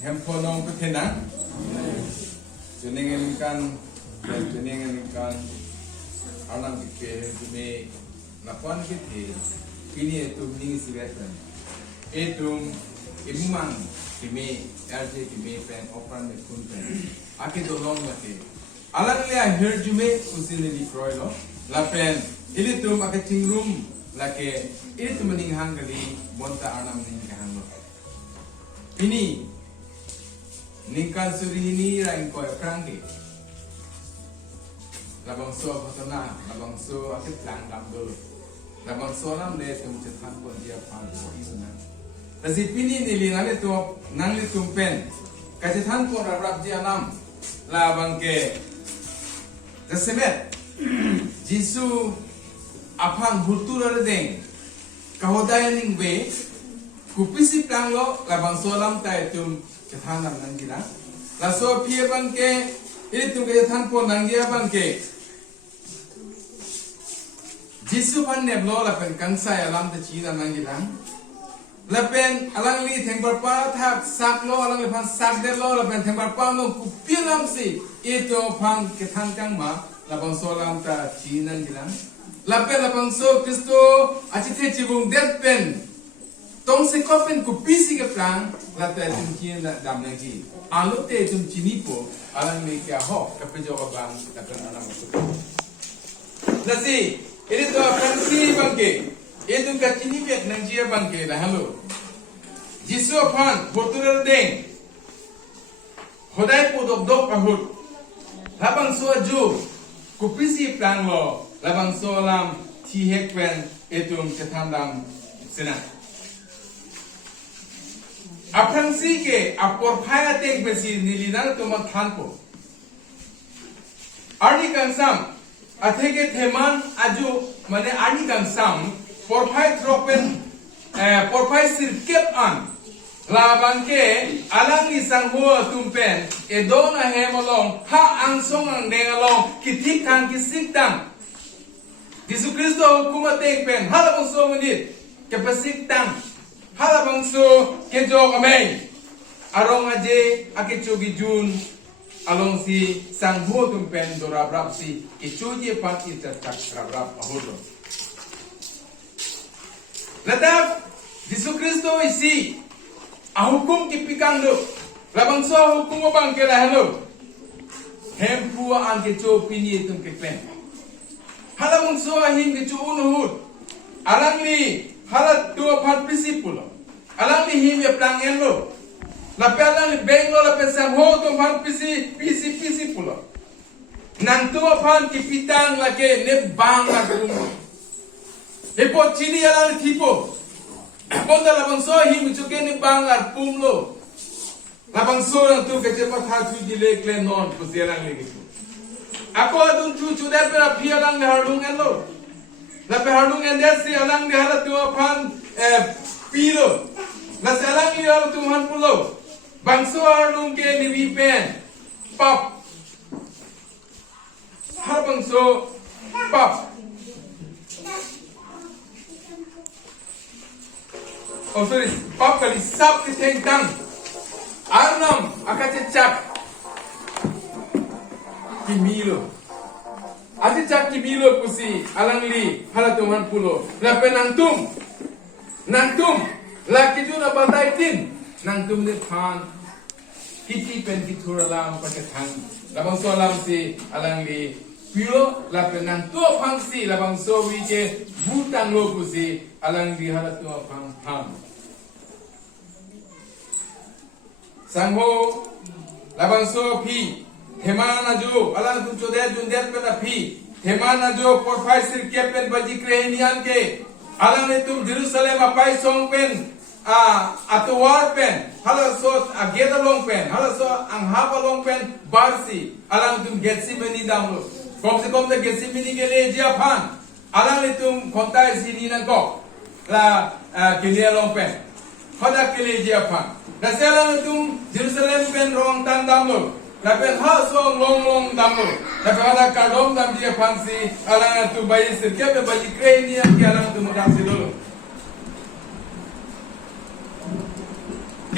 Hemponong petenang, jenengan kan alam kita cuma lakukan kita ini itu ning silakan itu imam kimi RJ kimi pen operan pun pen akhir tolong mati alam lihat her cuma usin ini kroy lo lapen ini tu akhir cingrum lake ini tu mening hang kali monta anam ning hang lo ini ningkan suri ini rain koi prangke labang so pasana labang so akhir lang lam dulu labang so lam le tum cetan pun dia pan isuna tapi pini ni li nale tu nang li tumpen kasi tan pun rap dia nam labang ke jasemet jisu apang hultur deng kahodaya ning be kupisi plang lo labang so lam tai tum cetan nam nang gila laso pie bang ke ini tu ke cetan pun nang dia bang ke Jisu pan neblo lapen kangsai alam te cina nangilang lapen alang li thengbar pa thak sak lo alang li pan sak de lo lapen thengbar pa no kupilam si itu pan ketang kang ma lapang so lam ta cina nangilang lapen lapang so Kristo acite cibung det pen tong se kopen kupisi ke plang lapen tum cina dam nangi alu te tum cini po alang li kya ho kapejo abang lapen alam masuk nasi ini tu apa sih bangke? Itu kacini biak nangjia bangke lah halo. Jisu apaan? Botuler deng. Hodai podok dok ahut. Labang so ju. Kupisi plan lo. Labang so lam tihek pen etum ketandam senang. Apang sih ke apor paya teng besi nilinan tumak tanpo. Arni kansam. Athege theman aju mane ani gangsam porphai tropen porphai sirkep an labangke alang ni sangho tumpen edona hemolong ha angsong ang dengalong kitik kan kisikdang Yesus Kristo hukuma tekpen halabang so menit kepesikdang halabang so kejok ameng arong aje akichugi jun along si sangho tumpen dorabrap si ichuji pan itatak rabrap ahodo ladap Yesus Kristo isi ahukum kipikang do labang so hukum bang kela hello hempua ang kecho pini tum keklen halamang so ahin kecho unuhut alang ni halat dua pat pisipulo alang ni him ya plang elo la pela ni benglo la pesa ho to pan pisi pulo nang tu pan ki pitang la ke ne bang la rum epo chini ala ni tipo ponda la bangso hi mi chuke ni bang la pumlo la bangso nang tu ke chepa tha tu di le kle non ko selang le gitu ako adun tu der pera pialang ne hardung elo la pe hardung endesi alang ni hala tu pan pilo la selang ni ala tu man pulo bangso harlung ke ni pen pop har bangso pop oh sorry pop kali sap ke tengtang arnam akacecak kimilo acecak kimilo pusi alangli halatuman pulo la penantum nantum la kijuna bataitin nang tum ni pan kiti pen kitura lam pakatang labang so lam si alang li pilo la pen nang to pang si labang so wi ke butang lo ku si alang li halat to pang pang sangho labang so pi themana jo alang tum chode jundet pen pi themana jo por phai sir ke pen baji krehnian ke alang ni tum Jerusalem apai song pen atuar pen hala so ageda long pen hala so anghapa long pen barsi alang tum getsi meni damlo komse komte getsi meni gele dia pan alang tum kontai sini na ko la kele long pen hoda kele dia pan na selang tum Jerusalem pen rong tan damlo la pen ha so long damlo la pen hoda kadom dam dia pan si alang tum bayi sir ke be bayi krenia ke alang tum dam si lolo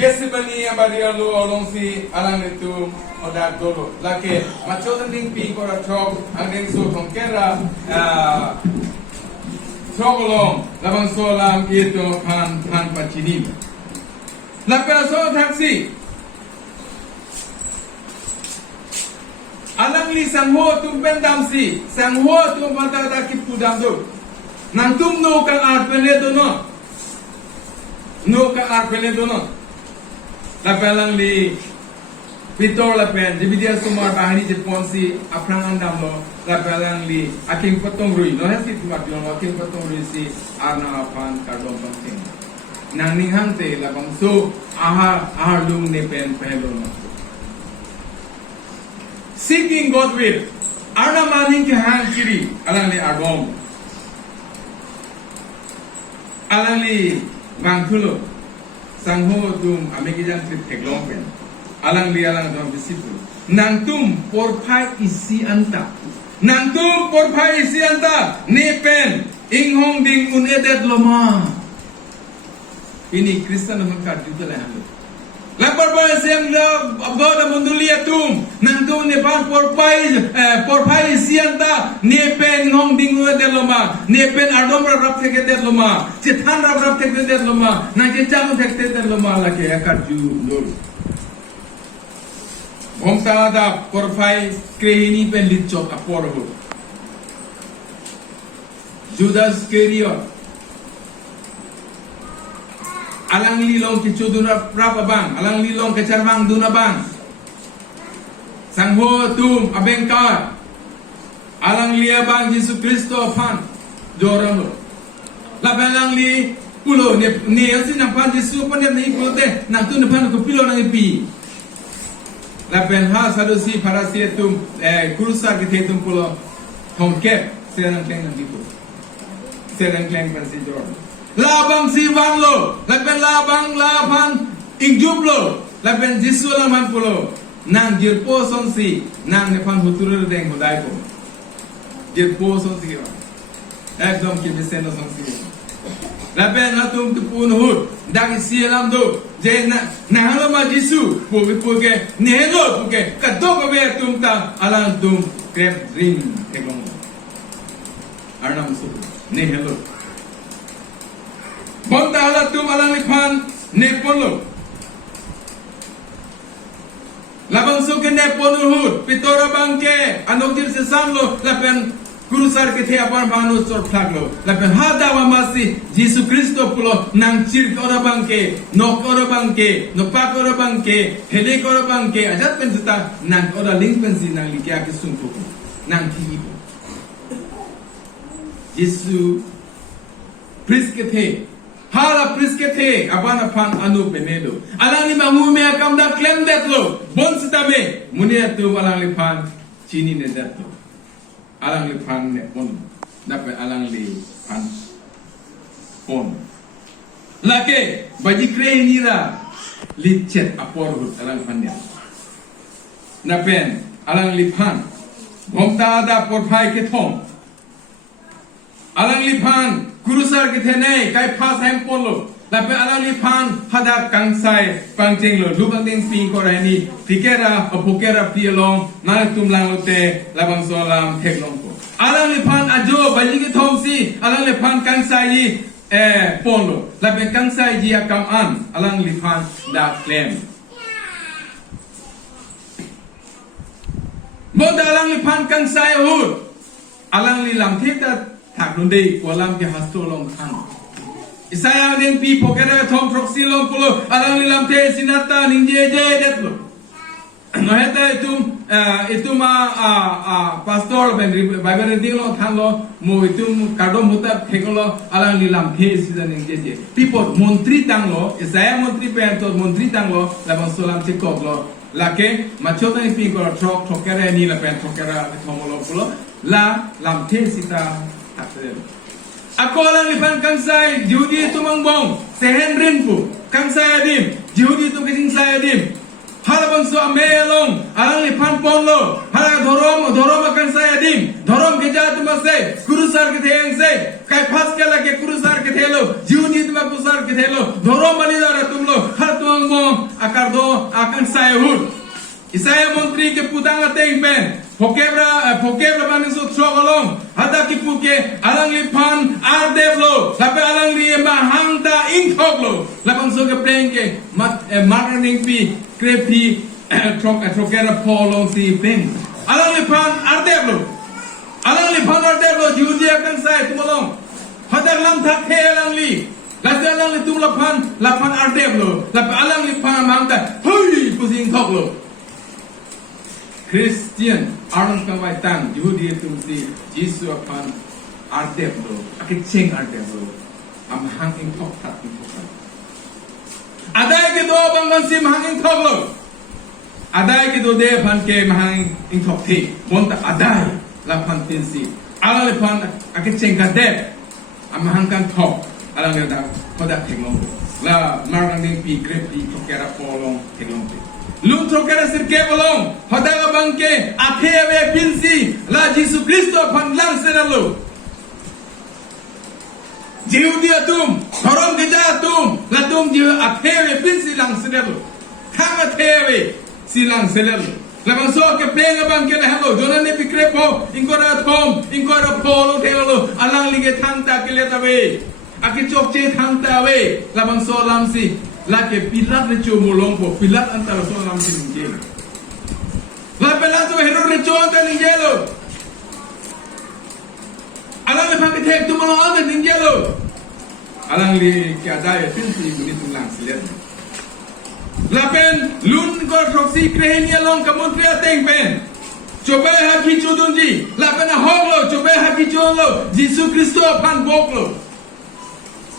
Gesibani abarialo olongsi alang itu oda dolo. Lake machotan ding pi kora chok ang ding so tongkera chokolong labang solam ito pan pachinim. Lapela so taxi. Alang li sangho tum pendam si sangho tum patata kipu damdo. Nang tum no kang arpene dono. No kang arpene dono. Lapelang li pitor lapen dividia sumar bahani Jepon si aprang andam lo lapelang li aking potong rui no hasi tumat yon aking potong rui si arna apan kardom penting nang ninghang te labang so ahar lung ne pen pelo no seeking God will arna maning ke hang kiri alang li adom alang li bang thulo sangho tum amegijan trip teglong pen alang li alang dom disipu nang tum porphai isi anta ne pen inghong ding unedet loma ini Kristen naman ka dito la halo lapar ba sem la abgoda mundulia tum nang tum ne pan porphai isi anta ne pen inghong ding unedet loma ne pen adom rap theke det loma chethan rap theke det loma nang je chamu theke det loma la ke akar ju lol Omtada porphai krehini pen litchok aporho Judas Iscariot alang lilong kichuduna prabang alang lilong kecarbang dunabang sangho tum abengkar alang liabang Yesus Kristo pan jorano labelang li pulo ne asi nang pan Yesus pan ne pulo te nang tu ne pan ko pilo nang ipi lapen ha sadusi parasi tum kurusar ke tum pulo hongke senang kleng nang dipo senang kleng pan si jorano labang si vanlo lapen lapan ingjublo lapen Yesus laman pulo nang jirpo son si nang ne pan huturur deng hodai po jirpo son si ekdom ki beseno son si lapen atum tu pun hut dang sielam do je na halo ma Yesus puge nehelo puge kadok be tum ta alang tum krep ring tegong arnam su nehelo bonta ala tum alang lipan ne ponlo labang su ke ne ponul hut pitora bangke anok jir se samlo lapen kurusar ke the apan banu sor thaklo lapen hada wa masi Yesus Kristo pulo nang chir kora bangke no kora bangke no pa kora bangke hele kora bangke ajat pen juta nang ora link pen si nang likya ke sumpu nang thi Yesus priske the hala priske the apan anu penedo alang ni mangu me akam da klem detlo bon sitame munia tu alang li pan chini ne detlo alang li pan ne pon dapat alang li pan pon lake baji kre nira li chet apor hut alang pan ne napen alang li pan bomta da por phai ke thom alang li pan kurusar ke thene kai phas hem polo lape alang li pan hada kangsai pangcheng lo lubang ding ping ko rani fikera apokera pielong na tumlang lote labang solam theklong ko alang li pan ajo baji ke thom si alang li pan kangsai yi polo lape kangsai ji akam an alang li pan da klem moda alang li pan kangsai hut alang li lam theta thak nun dei kolam ke hasto long khang Isaya den pi pokera thom proxy long pulo alang lilam the sinata ningje je detlo no heta itum pastor ben bible reading lo thanlo mo itum kadom huta thegolo alang lilam the sidan ningje je people montri tanglo Isaya montri pen to montri tanglo labang solam che koklo lake machota ni pi ko trok thokera ni la pen thokera thomolo pulo la lam the sita Ako lang lipan kangsay, Judi tumangbong, sehen rin po, kangsay adim, Judi tu kasing say adim. Halabang so amelong, alang lipan ponlo, hala dorom kangsay adim, dorom keja tumasay, kurus kurusar ke theng se kai phas ke la ke kurusar ke thelo jiuni tuma kurusar ke thelo dhoro mali dara tumlo har tuang mo akar do akan sai hut Isaya montri ke putang ateng ben pokebra bani so trogalong hada ki puke alang lipan ardevlo sape alang li mahangta inthoglo labang so ke pleng ke marketing pi krepi trokera polong si pleng alang lipan ardevlo judia kan sai tumolong hada lam thak the alang li lase alang li tum lapan ardevlo lape alang lipan mahangta hui pusing thoglo Christian orang kawai tang Yahudi tumsi Yesus akan ardep lo akan ceng ardep lo am hang ing thok tak adai ke do bang bang sim hang ing thok lo adai ke do de pan ke hang ing thok thi bon ta adai la pan tin si ala le pan akan ceng kadep am hang kan thok ala le da pada thengong la marang pi grep pi thokera polong thengong Lung trokera sirke bolong hodaga bangke athewe pinsi la Jesu Kristo phanlang seralo Jehudia tum thorom geja tum la tum je athewe pinsi lang seralo khang athewe silang seralo la bang so ke plenga bangke na hello jona ne pikrepo ingora thom ingora polo thelo alang lige thangta ke letawe aki chokche thangta we la bang so lamsi Lake pilat recho molong po pilat antara so lam sin ngelo la pelat so hero recho antara ngelo alang le phang thek tu molong antara ngelo alang li kya dai tin si buni tu lang silet la pen lun ko troxi krehenia long kamun tria teng pen chobe ha ki chodunji la pen hoglo chobe ha ki cholo Jesu Kristo phan boklo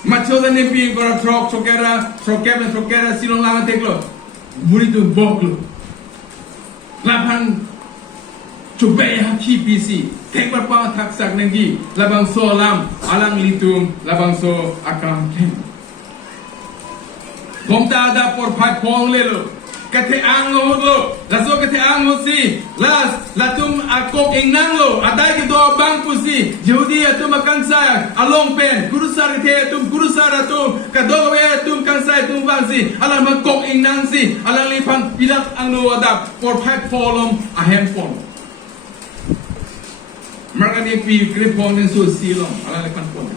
Machoda ne pi gora trokera silong lama teklo muri tu boklo lapan coba ki pisi tekbar pa taksak nengi labang so lam alang litum labang so akam ken gomta ada por phai phong lelo kate ang lo laso kate ang ho si las latum akok ingnang lo adai ke do bang pusi Yahudi atum kansa along pen kurusar the tum kurusar atum kadowe atum kansa tum bang si alang makok ingnang si alang lipan pilat ang lo adap por phai folom a handphone margani pi gripon den so silong alang lipan pon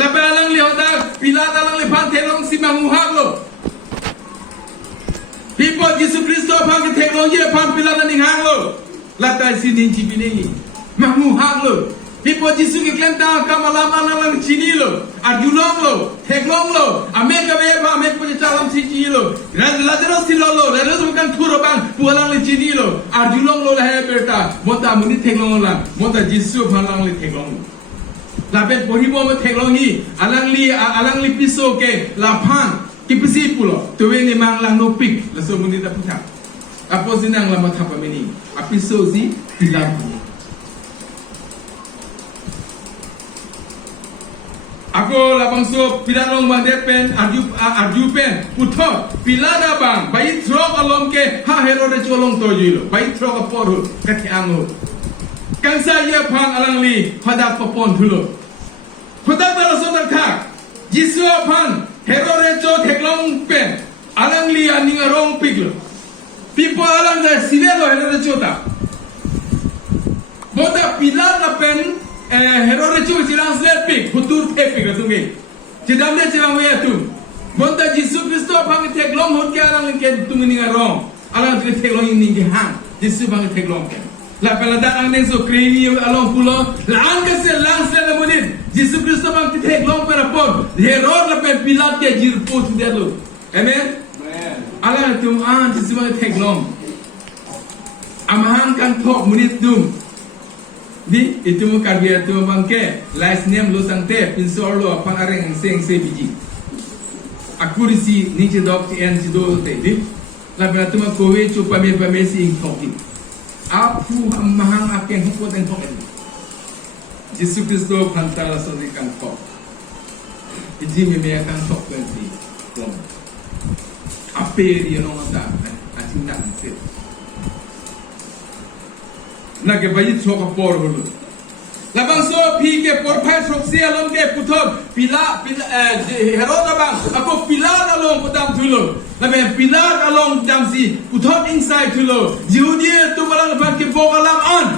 la alang li hoda pilat alang lipan thelong si manguhak lo People Yesus Kristo pang teknologi pang pilar ning hang lo latai sini cibini mahu hang lo People Yesus ke klenta kamalam alang cini lo arjulong lo teklong lo Amerika be pa Amerika punya calam cini lo ladero silo lo ladero bukan turo bang pualang le cini lo arjulong lo lah berta monta muni teklong la monta Yesus palang le teklong lapet pohimo me teknologi alang li piso ke lapang Kipisi pulo, tuwe ni mang lang no pik, laso muni ta putak. Apo sinang lama thapa meni, apiso si pilam. Ako labang so pilalong bang pen arju pen puto pilada bang bayi trok alom ke ha hero re cholong tojilo bayi trok aporo kati ango. Kansa ye pang alang li padak popon thulo. Padak laso tak Jisu pang Hero recho teklong pen alang li aning arong piglo people alang da silelo hero recho ta boda pilar na pen hero recho silang slet pig futur te pig sungi jidam de chang we tu boda Jesu Kristo phang teklong hot ke alang ke tumini arong alang ke teklong ning ke hang Jesu phang teklong pen la pelada ang ne so kreni along pulo la ang ke se lang se la modin Jesu Kristo bang teklong per apon heror la pen pilat ke jir pot delo amen ala tum an Jesu bang teklong amahang kan thok munit dum di itu mo karya tu bang ke last name lo sangte pinsor lo apang areng seng se biji akurisi ni je dok ti en ji do te di la bela tu ma kowe chu pame si thoki apu amahang akeng hukot en thok Yesus Kristo pantala sori kan thok iji me kan thok kan si klong aperi no mata atinda se na ke bayi thok por hulu labang so pi ke porphai soksia lom ke puthom pila herod labang ako pila along putam thulo labe pila along jamsi puthom inside thulo judea tu malang ban ke bogalam on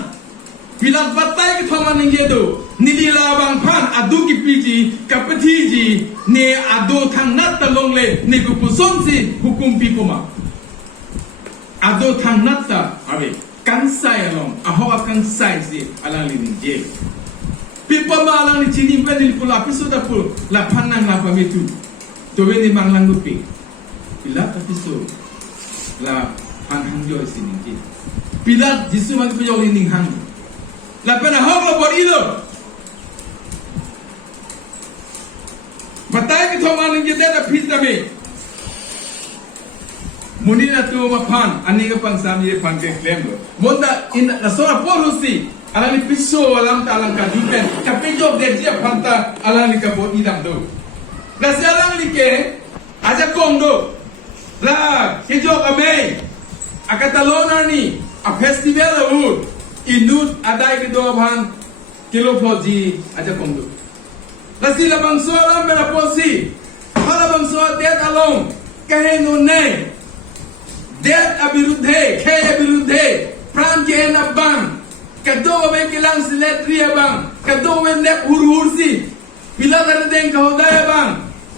pila batai ke thoman nge do nilila bang phan adu ki piji kapati ji ne ado thang nat talong le ne ku pusom si hukum pi puma ado thang nat ta abe kan sai along ahoa kan sai si alang lin je people malang ni chini penil pula episode pul la panang la pamitu to weni manglang gupi pila episode la panang jo sini je pila jisu man ko yo ning hang la pena hok lo bor ido batai ki thoma ning je da pizza be Munina tu mapan ani ka pang sami pan ke claim lo monda in la sora polusi ala ni piso alam ta alam ka dipen ka pejo de dia phanta ala ni ka bo idam do la salang ni ke aja kong do la ke jo ka me akatalona ni a festival lo inut adai ke do bhan kilo floji aja kong do la sila bang so alam bela posi hala bang so det along kahe no ne Death abirudhe, khay abirudhe, pran ke na bang, kado me kilang silet riya bang, kado me nep hursi, pila kardeng kahodaya bang,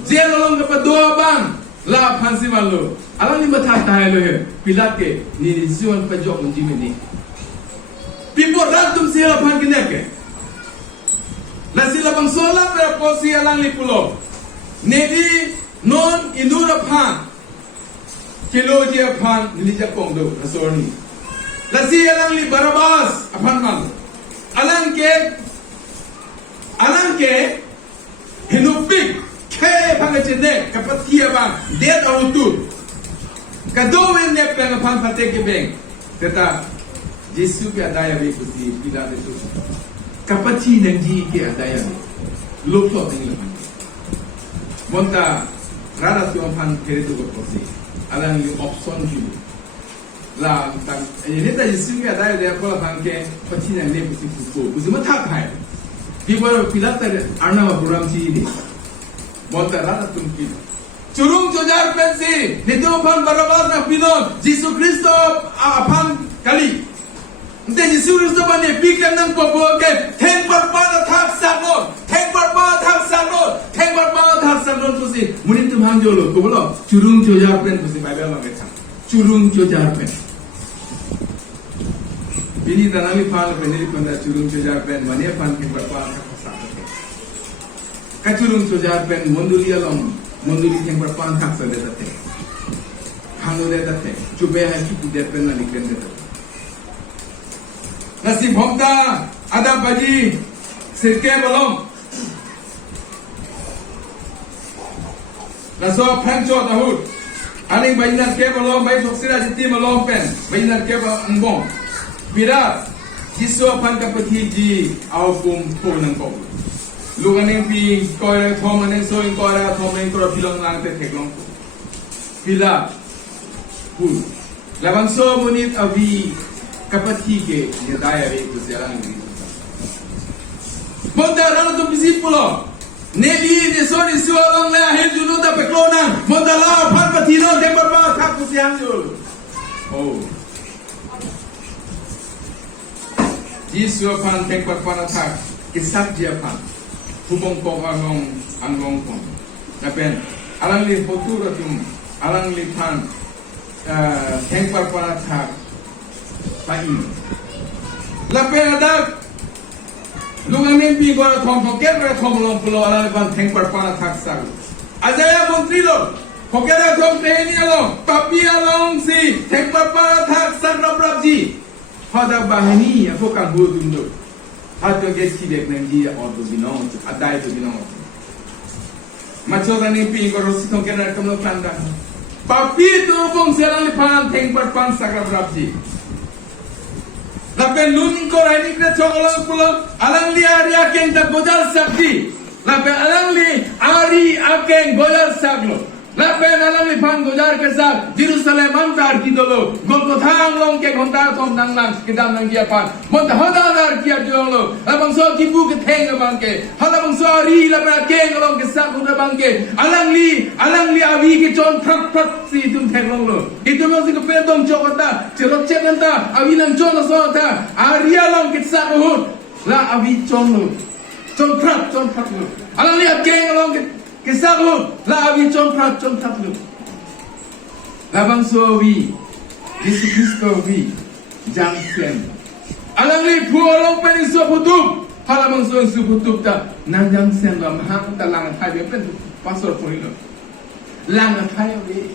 jail along ka padoa bang, la phansi malo, alam ni matha tayo lo he, pila ke ni siwan pajok unji me ni. People rat tum sila phan kineke, la sila bang sola pero posi alang li pulo, nedi non inura phan. Kilo dia pan nilija kongdo rasorni lasi alang li barabas apan mal alang ke hinupik ke pangachende kapatia bang dia tarutu kadowen ne pang pan pate ke beng teta Yesu ke adaya be kusi pila de tu kapati nangji ke adaya loklo tingla pan monta rara tu pan keretu ko posi alang li option ju la tang ini ta Yesu ke adaya de ko bang ke pati ne le kusi kuko kuzuma tha khai people pilata arna program si ni monta rara tum ki churung jojar pensi nido pan barabas na pinon Yesu Kristo apan kali nte Yesu Kristo bane piklam nang popo ke theng par pa thak sano theng par pa thak sano theng par pa thak sano to si munin tum hang jolo ko bolo churung jojar pen to si bible ma ke churung jojar pen bini tanami pal penili panda churung jojar pen mane pan theng par pa thak sano ka churung jojar pen monduli along monduli theng par pa thak sa de tate hango de tate chube ha ki de pen na liken de tate nasi bhokta ada baji sirke balom naso phancho tahut aning bainar ke balom bai soksira jiti malom pen bainar ke angbong bira jiso pan kapati ji au kum ko nang ko luganing pi koira thom aning soing koira thom aning ko pilong lang te theklong pila pu labang so munit avi kapati ke yadaya re to selang ni monda rano to disipulo neli de soni sualong la he juno da peklona monda la phan patino de barba thak ku siang jul oh jisu phan tek par pana thak kisap dia phan humong ko angong ko na pen alang li fotura tum alang li phan tek par pana thak Pain. Lape adak lungang nempi gora thong thoker ra thong long pulo ala ban theng par pa thak sag ajaya mantri lo phokera thong treni alo papi along si theng par pa thak sag rab ji hada bahani ako kan bu dundo hato geski dek nenji or do binong adai do binong macho da nempi gora si thong kera kamlo panda papi tu bong selang pan theng par pan sag rab ji Lape luning ko rai ni kre chokolong pulo alang li ari akeng ta godal sakti lape alang li ari akeng godal saklo Lapen alang lipan gojar kesal Jerusalem antar kidolo Golgothang long ke hontar tom nang lang kedam nang dia pan monta hodar kia jolo labang so kibu ke teng bang ke halabang so ri labra ke long ke sak udah bang ke alang li awi ke jon thak si tum teng long lo itu mo si ke pedong jokota cerok cekanta awi nang jon so ta aria long ke sak hut la awi jon lo jon thak lo alang li ke long ke Kisahul la awi chom thaplu labang so wi Yesus Kristo wi jang sen alang li phuolong pen so putup halabang so putup ta nang jang sen lam hang ta lang thai be pen pastor purilo lang thai wi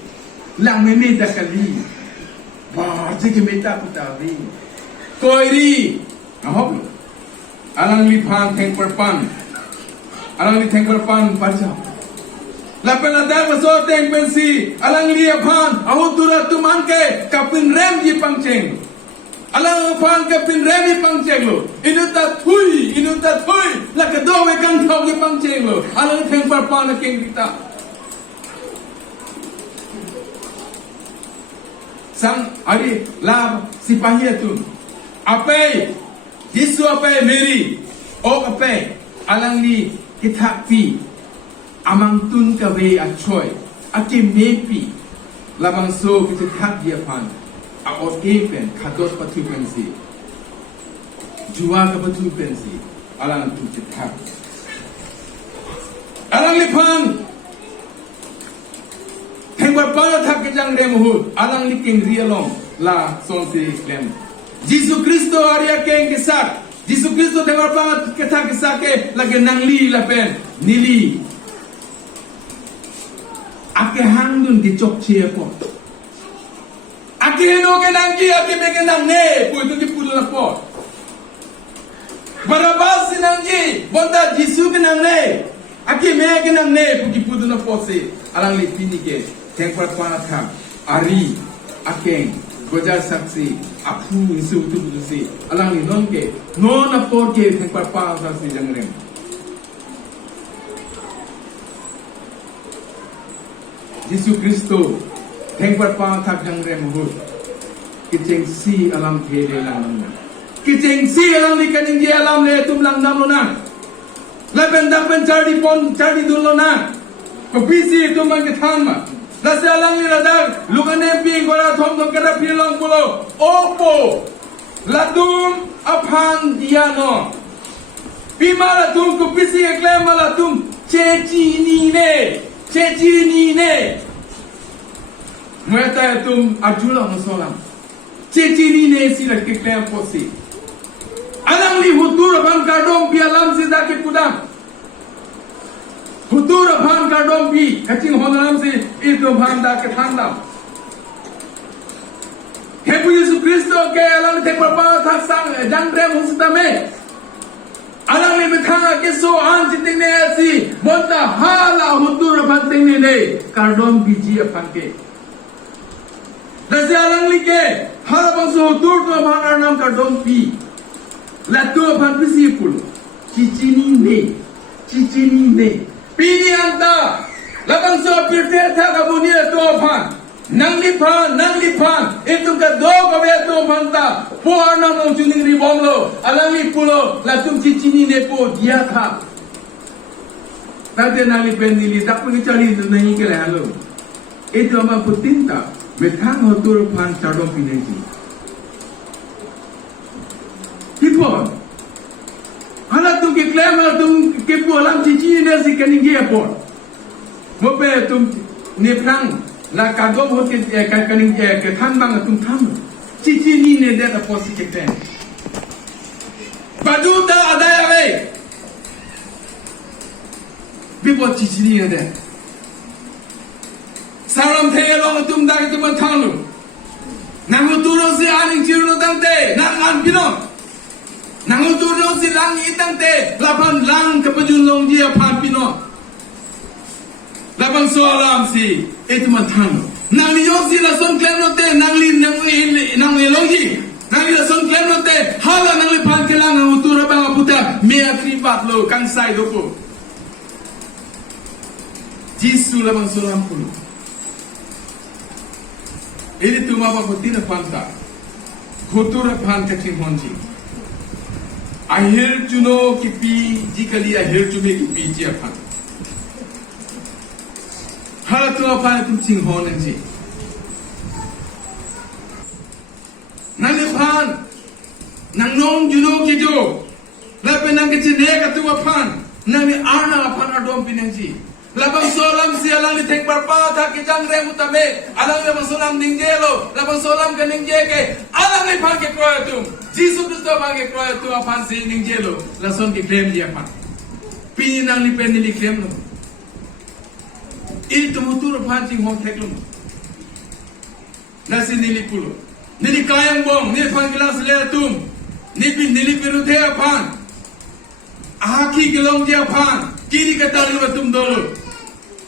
lang me da kali ba je ke meta puta wi koiri ahop alang li phang theng perpan alang li theng perpan pacha Lapan ada masuk teng pensi alang liya pan ahut dura tuman ke kapin rem ji pangceng alang pan kapin rem ji pangceng lo inu ta thui la ke do we kang thau ji pangceng lo alang teng par pan keng kita sang ari la sipahi tu apai Yesu apai Mary ok apai alang li kita pi amang tun ka ve a choi a ke mepi labang so kita thak dia pan a ot ke pen khados patu pensi juwa ka patu pensi alang tu kita thak alang li pan hengwa pa thak ke jang rem hu alang li king rialong la son se klem Jesu Kristo aria king ke sak Jesu Kristo hengwa pa ke thak ke sak ke lagi nang li la pen nili Ake hangdun di chok chia po. Ake heno ke nang ki ake me ke nang ne pu tu ki pu la po. Barabas nang ki bonda Jesu ke nang ne. Ake me ke nang ne pu ki pu na po se. Alang li pini ke teng par pa tham ari ake gojar saksi apu isu tu tu se. Alang li non ke non na po ke teng par pa saksi jangrem. Yesus Kristo theng par pa thak jang rem hu kicheng si alam thele lang na kicheng si alam li kaning je alam le tum lang nam lo na la ben dak ben chardi dun lo na ko bisi tum man ke thang ma la se alam li la dak lukane pi gora thom thom kara pi long pulo opo la tum aphan dia no pi ma la tum ko bisi ekle ma la tum chechi ni ne Mereka itu ajulah masalah. Ciri ni si lagi klem posi. Alang li hutur bang kadom pi alam si dak pudam. Hutur bang kadom pi kacing honalam si itu bang dak thandam. Hebu Yesus Kristo ke alang te papa thak sang jang rem hustame. Alang li betang ke so an siting ne si monta hala hutur bang ting ne kadom biji apan ke. Dasi alang li ke hala bang so hutur tu bang arnam kadom pi. La tu apan pisi pul. Cicini ne. Pini anta. La bang so pirter tha kabunia tu apan. Nang lipan itu ka do ka be to manta po ana no juning ri bomlo alang li pulo la tum cicini ne po dia tha tade nang li pendili tak pun cari nahi ke halo itu ama putinta bethang hotur pan chadom pineji tipo ana tum ke klema tum ke po alam cicini ne si kaning ge po mo pe tum ne prang la kadom hot ke kaning ke than bang tum tham cici ni ne de ta posi ke ten badu da adaya ve bibo cici ni de salam the long tum da ke tum thanu nang uturo si aning chiru dante nang an pino nang uturo si lang itante lapan lang kapajun long ji apan pino Labang soalam si itu mantang. Nang li yosi la son klem note nang li longi. Nang li la son klem note hala nang li pan kelang nang utura bang puta me akribat lo kang sai dopo. Jisu labang soalam pun. Ini tu mapa kotina panta. Kotura pan kating honji. Akhir juno kipi jikali akhir jume kipi jia pan. Hala tu apa tum sing hon nji. Nang pan nang nong juno kijo. Lape nang kecine katu pan. Nang ni arna pan adom pinangji. Labang solam sialang ni tek barpa ta kijang rem utame alang labang solam ninggelo labang solam ke ninggeke alang ni pan ke kroya tum Jesus Kristo pan ke kroya tum apan si ninggelo lason ke claim dia pan pinang ni pen ni claim lo ini tumutur pan ting hong tek lo nasi nili pulo nili kayang bong nili pan gelas le tum nili pirute pan aki gelong dia pan kiri kata lu tum dolo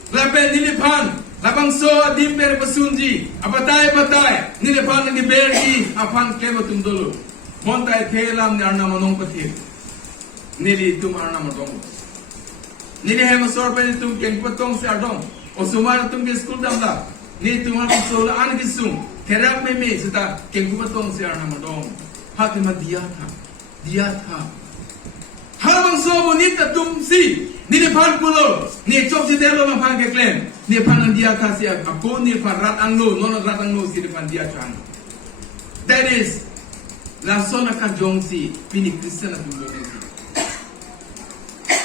Lape nilipan, lapang so adim per pasunji, apatai, nilipan ni bergi, apan klema tum dulu. Montai thelam ni arna manong pathir. Nili tum arna manong. Nili hema sorpe ni tum keng patong se ardong. O sumar tum ke school damla. Ni tum arna sola an kisung. Therap me sita keng patong se arna manong. Hati ma dia tha. Harang so bonita tum si. Ni pan pulo, ni chok jidelo ma pan ke claim. Ni pan dia kasi ako ni pan rat anglo, non rat anglo si pan dia chan. That is la sona ka jongsi pini Kristen at mulo ni.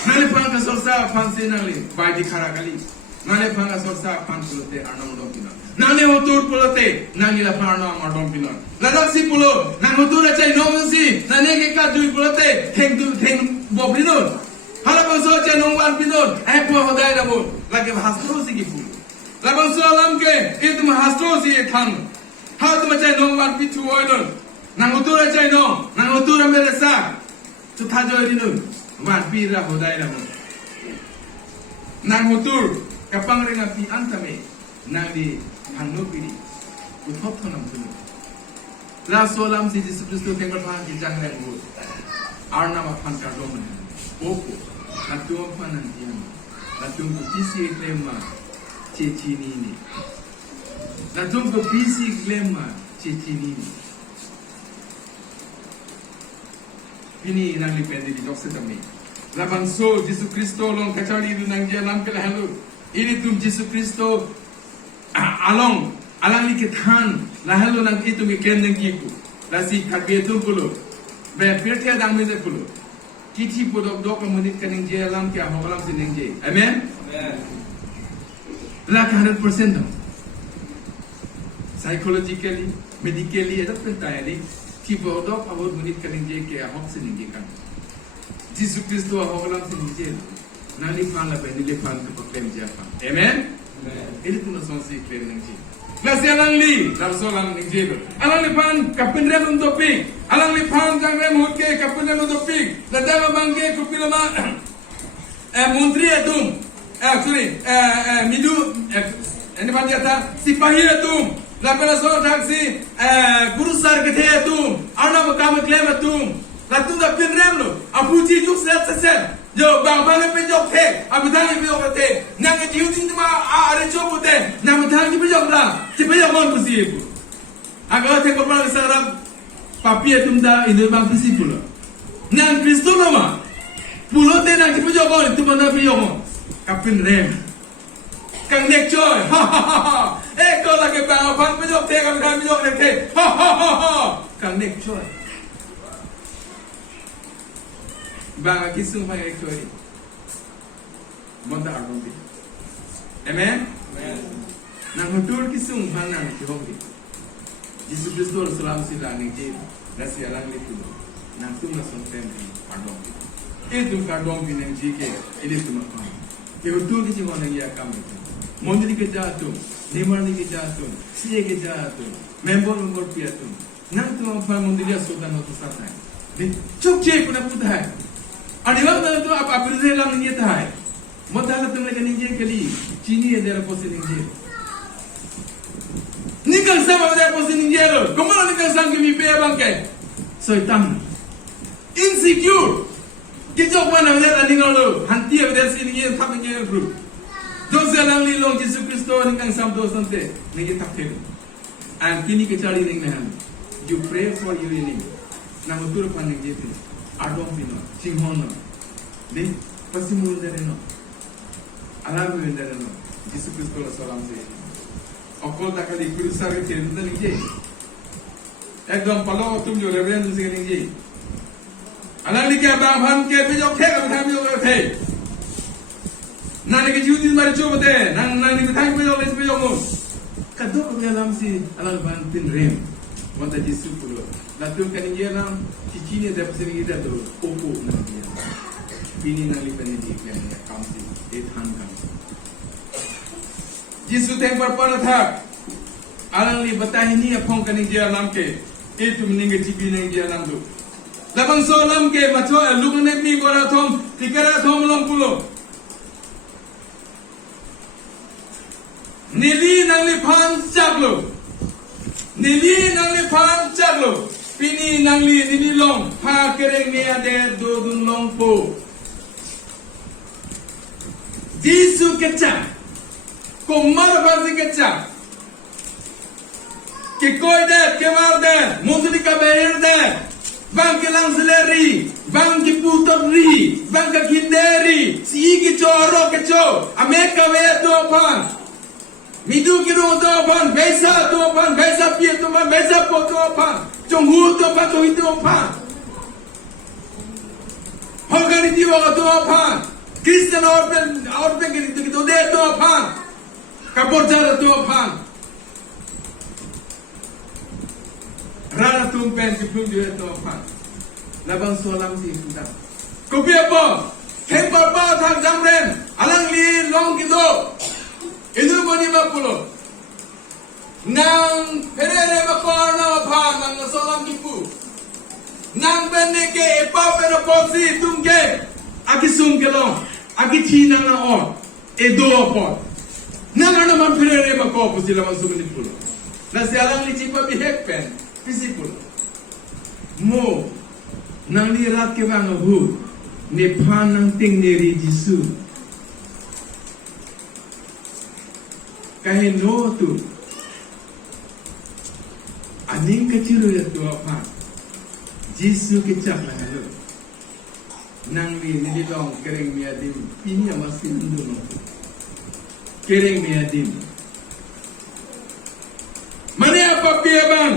Nale pan ka sorsa pan sinali, bai di kharakali. Nale pan ka sorsa pan pulote arna mo pina. Nale hotur pulote, nangi la pan arna mo pina. La raksi pulo, nang hotur chai no si, nane ke ka dui pulote, theng bobrinon. Halabang so chen nong wan pinon, po hodai na mo, lagi hastro si gifu. Labang so lam ke, itu hastro si thang. Hal tu macam nong wan pitu oinon. Nang utura cai nong, nang utura meresa. Tu thajo rinun, wan pira hodai na mo. Nang utur kapang ringa pi antame, nang di hangno piri. Uthop thonam tu. La so lam si Jesus Kristo tenggal phan ki jang reng mo. Arna ma phan ka dom. Opo. Latung panan diam, latung ko pisi klema cecini ni, latung ko pisi klema cecini ni. Ini nang lipendi di dokse tami. Labang so Jesus Kristo long kacali du nang dia lam kela halu. Ini tum Jesus Kristo alang li kethan lahalu nang itu mi ken nang kiku. Lasi kabe tum pulo. Be pirtia dang me pulo. Kiti podok dok menit kaning je alam kya holam sining je. Amen. Amen. Like 100% dong. Psychologically, medically, ada pentayali. Ki podok abot menit kaning je kya hok sining je kan. Jesus Kristo holam sining je. Nani pan la ben le pan ko claim je pan. Amen. Amen. Ini tu nason si claim ning je. Klasi alang li, darso alang ning je. Alang li pan kapin rem topik. Alang li pan jang rem hutke kapin rem topik. Ladang bangke kupilama menteri atum. Midu ini pan jata sipahi atum. Lapela so taksi guru sar kethe atum. Arna makam claim atum. Latung da pin rem lo. Apuji juk set. Yo bang le pejok the, abudang le pejok the. Nang ke diuting ma are chobu the. Nang budang ke pejok la. Ti pejok mon pusi bu. Aga the ko pa sarap papi etum da ine bang pusi pulo. Nang Kristo ma. Pulo te nang ke pejok on tu banda pejok on. Kapin rem. Kang nek joy. Ko la ke bang pan pejok the kang kan pejok the. Kang nek joy. Bang kisung pa ektori. Monta arombi. Amen. Amen. Nang hutur kisung pa nang kihogi. Jesus Kristo salam sila ning je. Nasi alang litu. Nang tum na sontem arombi. Tum arombi ning je ke ini tum pa. Ke hutur kisi mo nang ya kam. Monjali ke jatum, nimar ni ke jatum, siye ke jatum, member piatum. Nang tum pa mondilia sodan hotu satai. Ni chuk je kuna pudhai. Adilam na tu apa apirze lam ni thai. Modal tum le ninje kali chini edera posi ninje. Nikang sama edera posi ninje lo. Komala nikang sang ki be bangke. So itam. Insecure. Kijok mana edera ningal lo. Hanti edera si ninje thap ninje group. Dose lam li long Jesus Kristo nikang sam do sante ninje thap ke. And kini kecari dengan you pray for you ini. Nama tu depan yang jadi. Adom pino, cinghono. Ni pasti mulut dari no. Alam dari no. Yesus Kristus salam sih. Okol tak kali kurusar ke cerita ni je. Ekdom palo tum jo reverend tu sih ni je. Alam ni kaya bang ke pejok ke kami kami pejok ke. Nani ke juti mari coba deh. Nani ke thank pejok les pejok mu. Kadok kami alam sih alam bantin rem. Wanta Yesus pulo. Lalu kan dia nam cici ni dapat sendiri dah tu. Opo nam dia. Ini nang lipat ni dia kan kamsi. Ethan kamsi. Yesus tempar pada thak. Alang li batai ni apong kan dia nam ke. Itu meninggal cipi nang dia nam tu. Labang solam ke macho luk nek ni bora thom tikara thom long pulo. Nili nang li phan chaklo. Nili nang li phan chaklo. Pini nang li nili long pa kereng ni ade do dun long po. Jisu kecak. Kumar basi kecak. Ke koi de, ke mar de, mundri ka beir de. Bang ke lang seleri, bang ke putot ri, bang ke kinderi, si ke coro ke co, ameka we do pan. Midu ke do pan, besa do pan, besa pie do pan, besa po do pan. Trong hu do pan, do itu pan. Hogani diwa do pan. Kristen orpen ke do de do pan. Kaporjar do pan. Rana tumpen sebelum dia tuan. Labang solam si sudah. Kopi apa? Tempar apa thang jamren? Alang li long gitu. Itu bani mapulo. Nang perere makorna apa nang solam kipu. Nang bende ke epa pero posi tumke. Aki sum kelong. Aki china na on. Edo apa? Nang ana man perere makop si labang sumani pulo. Nasi alang li cipa bihek pen. Pisipul. Mo nang lirat ke bang hu ne phan nang ting ne ri Jisu. Kahe no tu. Aning kecil ya tu apa? Jisu kecak lah lo. Nang li dong kereng miadim. Ini masih hindu no. Kereng miadim. Mana apa pia bang?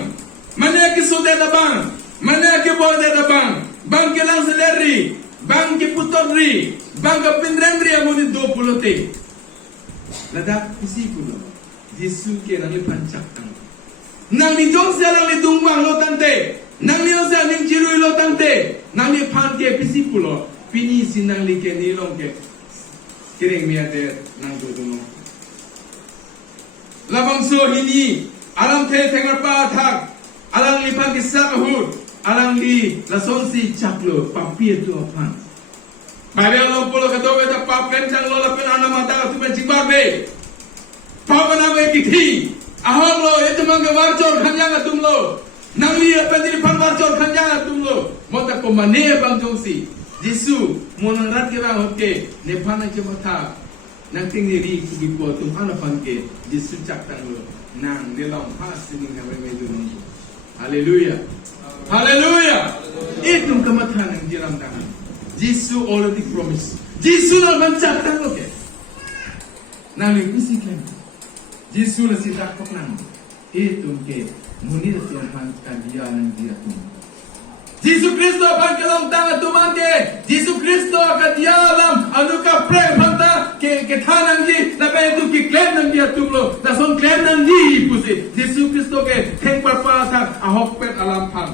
Mana ke saudara bang? Mana ke boda bang? Bang ke lang seleri, bang ke putodri, bang ke pindrendri amuni 20 te. Ladak isi pulo. Yesus ke nang lipancak tang. Nang ni jong selang ni tungbang lo tante. Nang ni osa ning jirui lo tante. Nang ni pan ke pisi pulo. Pini sinang li ke nilong ke. Kireng miade nang dodono. Labang so hini alam te tengar pa thak. Alang lipan kisah kahut, alang li lasonsi caklo papir tu apa? Bayar lo polo kado beta pap kencang lo lapen anak mata tu mencing barbe. Pap nama kiti, ahong lo itu mangga warcor kanjang atum lo. Nang li apa di depan warcor kanjang atum lo. Mota komane bang jongsi. Jisu monang rat ke bang hoke, nepana ke mata. Nang tinggi ri kubi po tum anak panke. Jisu cak tang lo. Nang delong pas sini ngawe medu nunggu. Haleluya. Haleluya. Itu kematian yang diram tangan. Jesus already promised. Jesus nak mencatat lo ke. Nang isi kan. Jesus lah sidak kok nang. Itu ke munir Tuhan dia nang dia tu. Jesus Kristus akan kelam tangan tuman ke. Jesus Kristus akan dia alam anu ka pray phanta ke thanang ji labe tu ki claim nang dia tu lo. Da son claim nang ji pusi. Jesus Kristus ke theng par pa tha ahok pet alam phang.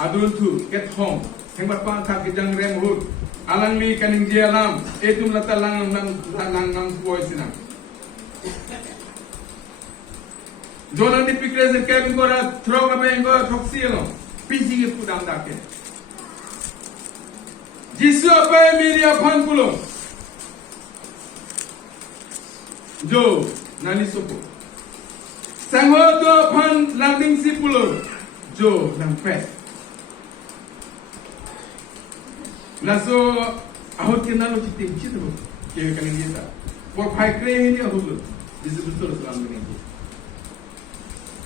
Adul tu get home. Theng par pa tha ke jang rem hut. Alang li kaning dia alam etum lata lang nang voice na. Jonan di pikre se ke ngora throw ka me ngora thoksi lo. Pinci ke pudam dake. Jisu apa miri apang pulo. Jo nani sopo. Sangho do apang landing si pulo. Jo nang pes. Laso ahot ke nalo chitim chito ke kanin dia. Por pai kre ni ahot. Jisu betul salam dengan dia.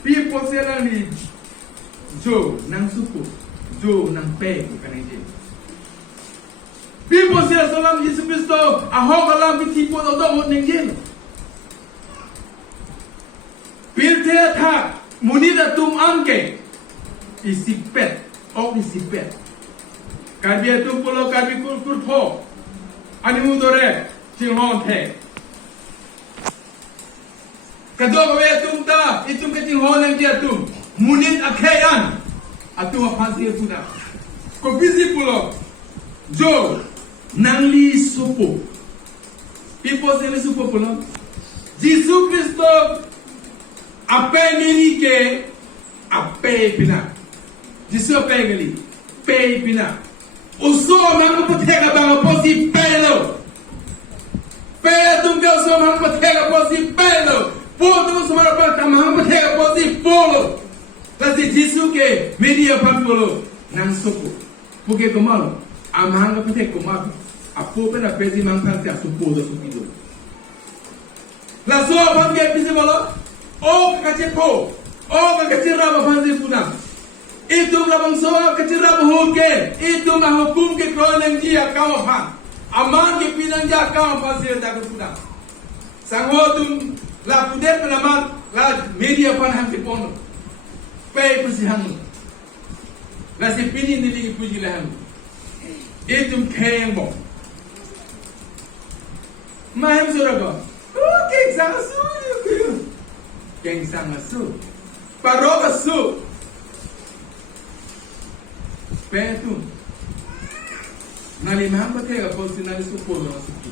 people say lang ni Joe nang suku, Joe nang pe bukan aja. People say salam Yesus Kristo, ahok alam biti po daw mo nang jen. Pilte tha munida tum amke isipet ok isipet. Karbi tum polo karbi kur tho. Ani mudore tinghon the. Kado bawe tum ta itum ke tinghon nang dia tum. Munit akhayan atum aphansi puna. Ko busy polo. Jo nangli supo. People say supo polo. Jesus Kristo ape nini ke ape pina. Jesus ape gali pe pina. Uso mang patega bang posi pelo. Pe tum ke uso mang patega posi pelo. Po tum sumara pa mang patega posi polo. Kasi Jesus ke media pan polo nang supo. Puke komalo amang patega komalo. Apo pera pesi mang kan tia supo do supido. La so pan ke pisi bolo. Oh kacepo, oh kacira bahansi punam. Itu labang soa kacira bahulke, itu mahukum ke kronen dia kau pan. Aman ke pinang dia kau pasir dah punam. Sanghotum la pudet penamat la media pan ham tipono. Pay pesihang. La si pini nili puji laham. Itu kayang bo. Maham suraga. Okay, sangat suyu. Yang sangat su, paroga su, petu, nali mahamba tega posi nali su polo nasuki,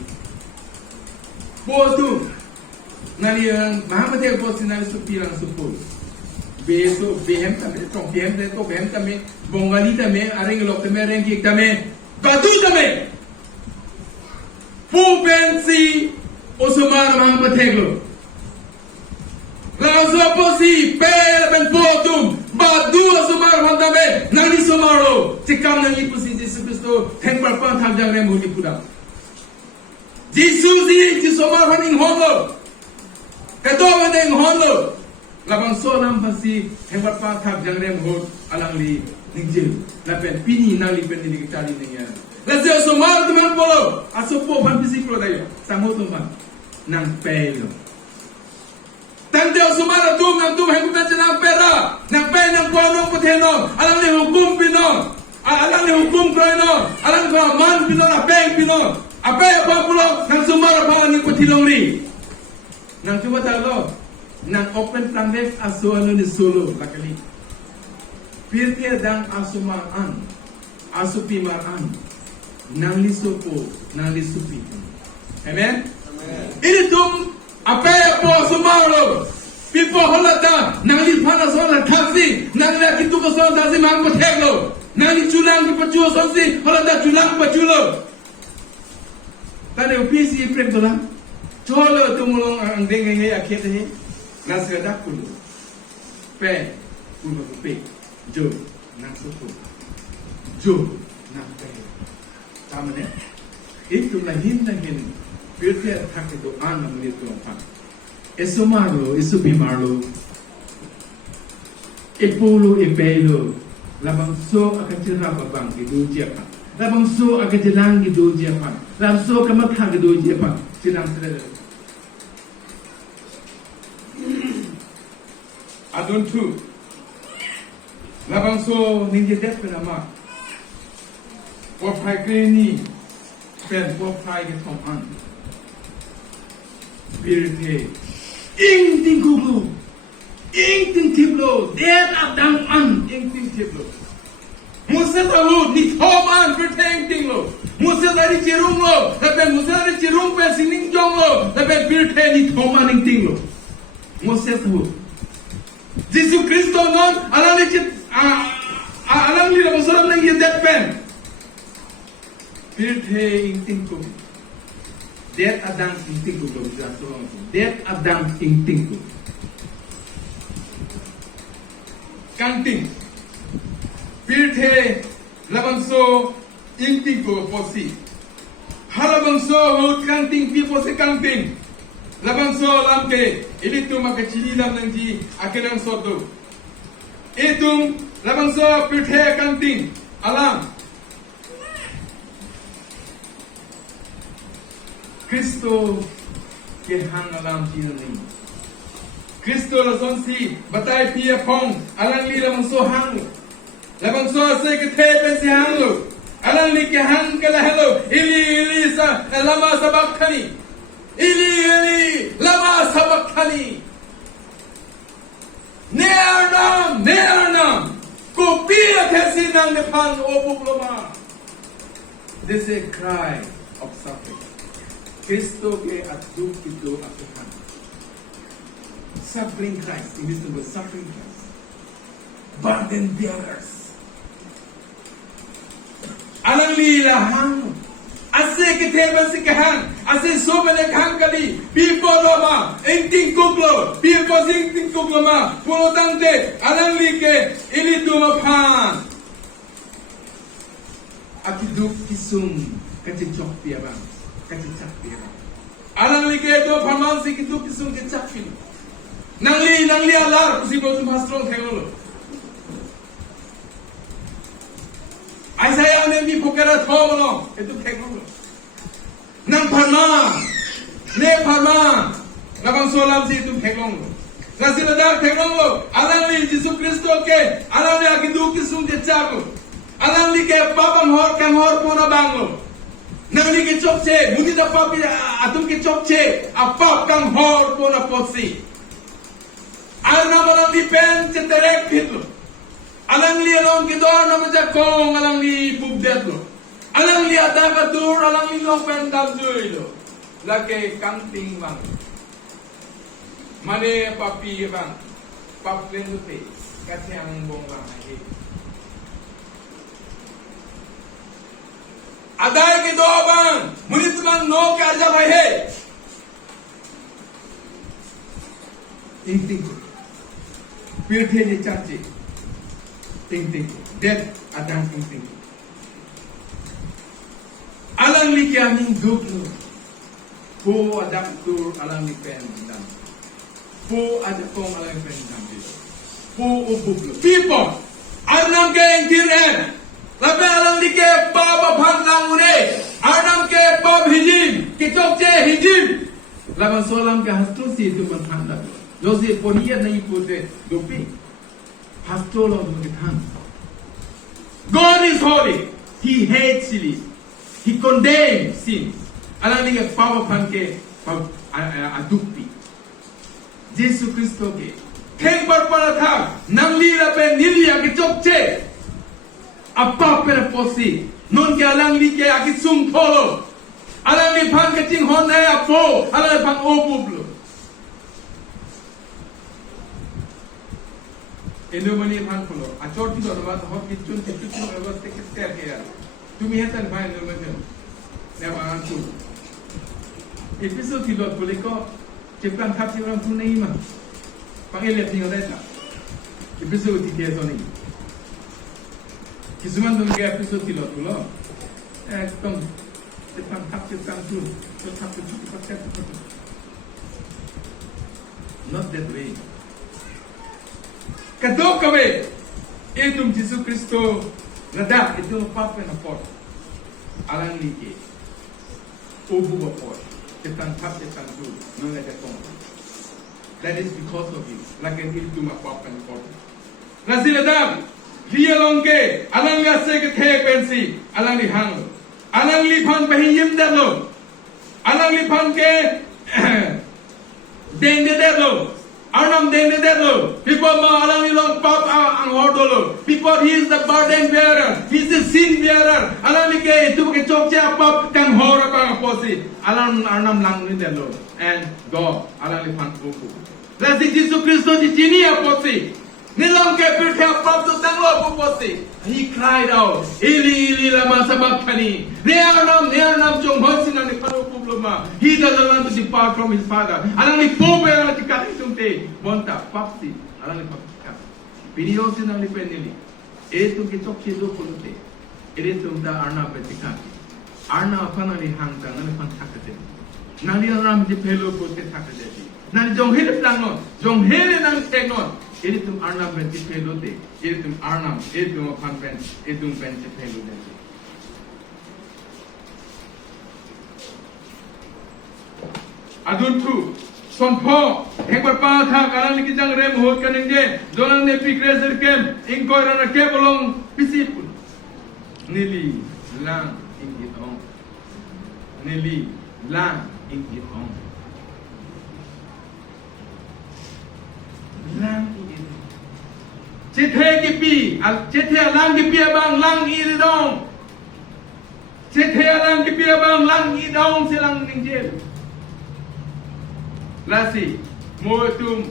potu, nali mahamba tega posi nali su pirang su polo, beso behem tame, tong behem to behem tame, bongali tame, areng lok tame, areng kik tame, batu tame, fu pensi, osumar mahamba teglo. Langsung posi pel ben potum badu sumar handame nani sumaro cikam nani posi Jesus Kristo tengpar pan tham jang rem holi puda Jesus di sumar haning hono kato bandeng hono labang so nam posi tengpar pan tham jang rem hol alang li ningjil lapen pini nali pen ni kitali ninger lasio sumar teman polo asopo pan pisi pro dayo sangotum pan nang pelo Tante usumara tum nang tum hengku kaca nang pera nang pe nang konong pateno alang ni hukum pino alang ni hukum kroino alang ko man pino na pe pino ape apa pulo nang sumara pa ni patilong ri nang cuba talo nang open plandex aso anu ni solo lakali pirtia dang asumaan asupimaan nang lisupo nang lisupi amen ini tum apa po sumaro pipo holata nangli phana sona thasi nangla kitu ko sona thasi mang ko theglo nangli chulang ki pachuo sonsi holata chulang pachulo tane upisi prem dola cholo tumulong ang denge nge akhet he nasga kulo pe kulo pe jo nang suko jo nang pe tamane itu lahin Pirte attack itu an namanya itu apa? Eso marlo, eso bimarlo, epolo, epelo, labang so akan cerah babang itu siapa? Labang so akan jelang itu siapa? Labang so kamakha itu siapa? Jelang terus. Adon tu, labang so ninja death penama, wapai kini, pen wapai ketompan. Pirte ing ting kulo ing ting tiblo det adang an ing ting tiblo musa tahu ni thoman pirte ing ting lo musa dari cirung lo tapi musa dari cirung pe sining jong lo tapi pirte ni thoman ing ting lo musa tahu Jesus Kristo non alang ni la musa nang ye det pen pirte ing ting kulo Det adang inting ko Det adang inting ko. Kanting. Pirte labangso inting ko posi. Halabangso hut kanting pi posi kanting. labang so lam ke ilitu makachili lam nang ji akelang soto itung labang so pithe kanting alam Kristo ke hang alam ji ni Kristo la son si batai pia pong alang li labang so hang labang so se ke the pen si hang lo alang li ke hang kala hello ili sa lama sabak khani Ili lama sabakani Nearnam Kopia kesinang depan obukloma. This is a cry of suffering. Kristo ke aduk itu atuhan. Suffering Christ. In this word, suffering Christ. Burden bearers. Alang lilahang. Ase keteba sikahan, ase sobele kankali, pipo loma, enting kuklo, pipo singting kuklo ma, puno tante, alang like, ili dumapan. Akiduk kisum, kacicok piabang, kacicak piabang. Alang like itu paman si kiduk kisum kacicak pin. Nangli alar, kusi bau tumastrong tengolo. Isaiah ne pukera thomono itu thekolo nang pharma labang solam si itu thekolo nasilada thekolo alali Jesus Kristo ke alali akindu kisum je chako alali ke papam hor pona banglo nangli ke chokche muni da papi atum ke chokche apap kang hor pona posi alna mana di pen cheterek hitlo alang li along kidor na maja kong alang li bubdet lo alang li adaka dur alang li long pendam duilo lake kanting bang mane papi bang paplen do te kasi ang bong bang hai adai kidor bang munit bang no ka ja bhai hai ting pirthe ni chachi ting death adang ting alang li kya ning duk lo po adang tur alang li pen dam po adakong alang pen dam po ubuk lo people anam ke ingtiren labe alang li ke baba bhan lang une anam ke bab hijim ke chokche hijim laban solam ke hastu si tu man thanda josi poniya nahi pute dopi Pastor of the tongue. God is holy. He hates sin. He condemns sins. Alang ni ke power panke adukpi. Jesus Kristo ke. Keng berparatha nangli lape nilia ke chokche. Apa per posi. Non ke alang li ke akitsung polo. Alang ni pan ke ting hon hai apo. Alang pan opublo. Indomani pan polo. Achor ti doro bat hot kitchun robot te kister ke yar. Tumi hetan bhai indomani. Never antu. Episode ti lot pole ko chepkan thap ti ram tu nahi ma. Pangele ti ngodai ta. Episode ti ke so nahi. Kisuman dun ke episode ti lot polo. Ekdom chepkan thap chepkan tu. So thap tu pakat. Not that way. Kadok kami itong Jesus Kristo nada itong papa na pot alang liki ubu wa pot itang tap itang du nang lete tong that is because of you like an itong papa na pot nasiladam liya longke alang nga se ke the pensi alang li hang alang li phan pahiyim dalo alang li phan ke denge dalo Anam denge delo. People ma alang ilong pap ang hordolo. People he is the burden bearer. He is the sin bearer. Alang like itu ke chokche pap kang hora pang posi. Alang anam lang ni delo. And God alang lipan oku. Lasi Jesus Kristo di chini posi. Nilang ke pirthe pap to tanglo posi. He cried out. Ili lama sabakani. Neanam chong hosin ang paro problema. He doesn't want to depart from his father. Alang ni pobe ang chikati tumte. Monta papsi alang ni papka. Video sin ang lipenili. Eto ke chokche do polute. Ere tumta arna petikati. Arna apana ni hangta ang pan thakate. Nang dia ram di pelo pote thak jadi. Nang jong hele plang non, jong hele nang tek non. Ini tum arnam ben di pelo de. Ini tum arnam, ini tum pan ben, ini tum ben di pelo de. Adun tu, sonpo, hekbar pa tha karang liki jang rem hot kaning je. Donang ne pikreser kem, ingkoi rana ke bolong pisipun. Nili lang ingit ong. Nili lang ingit ong. Lang ingit ong. Cethe kipi, cethe lang kipi abang lang ingit ong. Cethe lang kipi abang lang ingit ong silang ningjel. Lasi, mo tum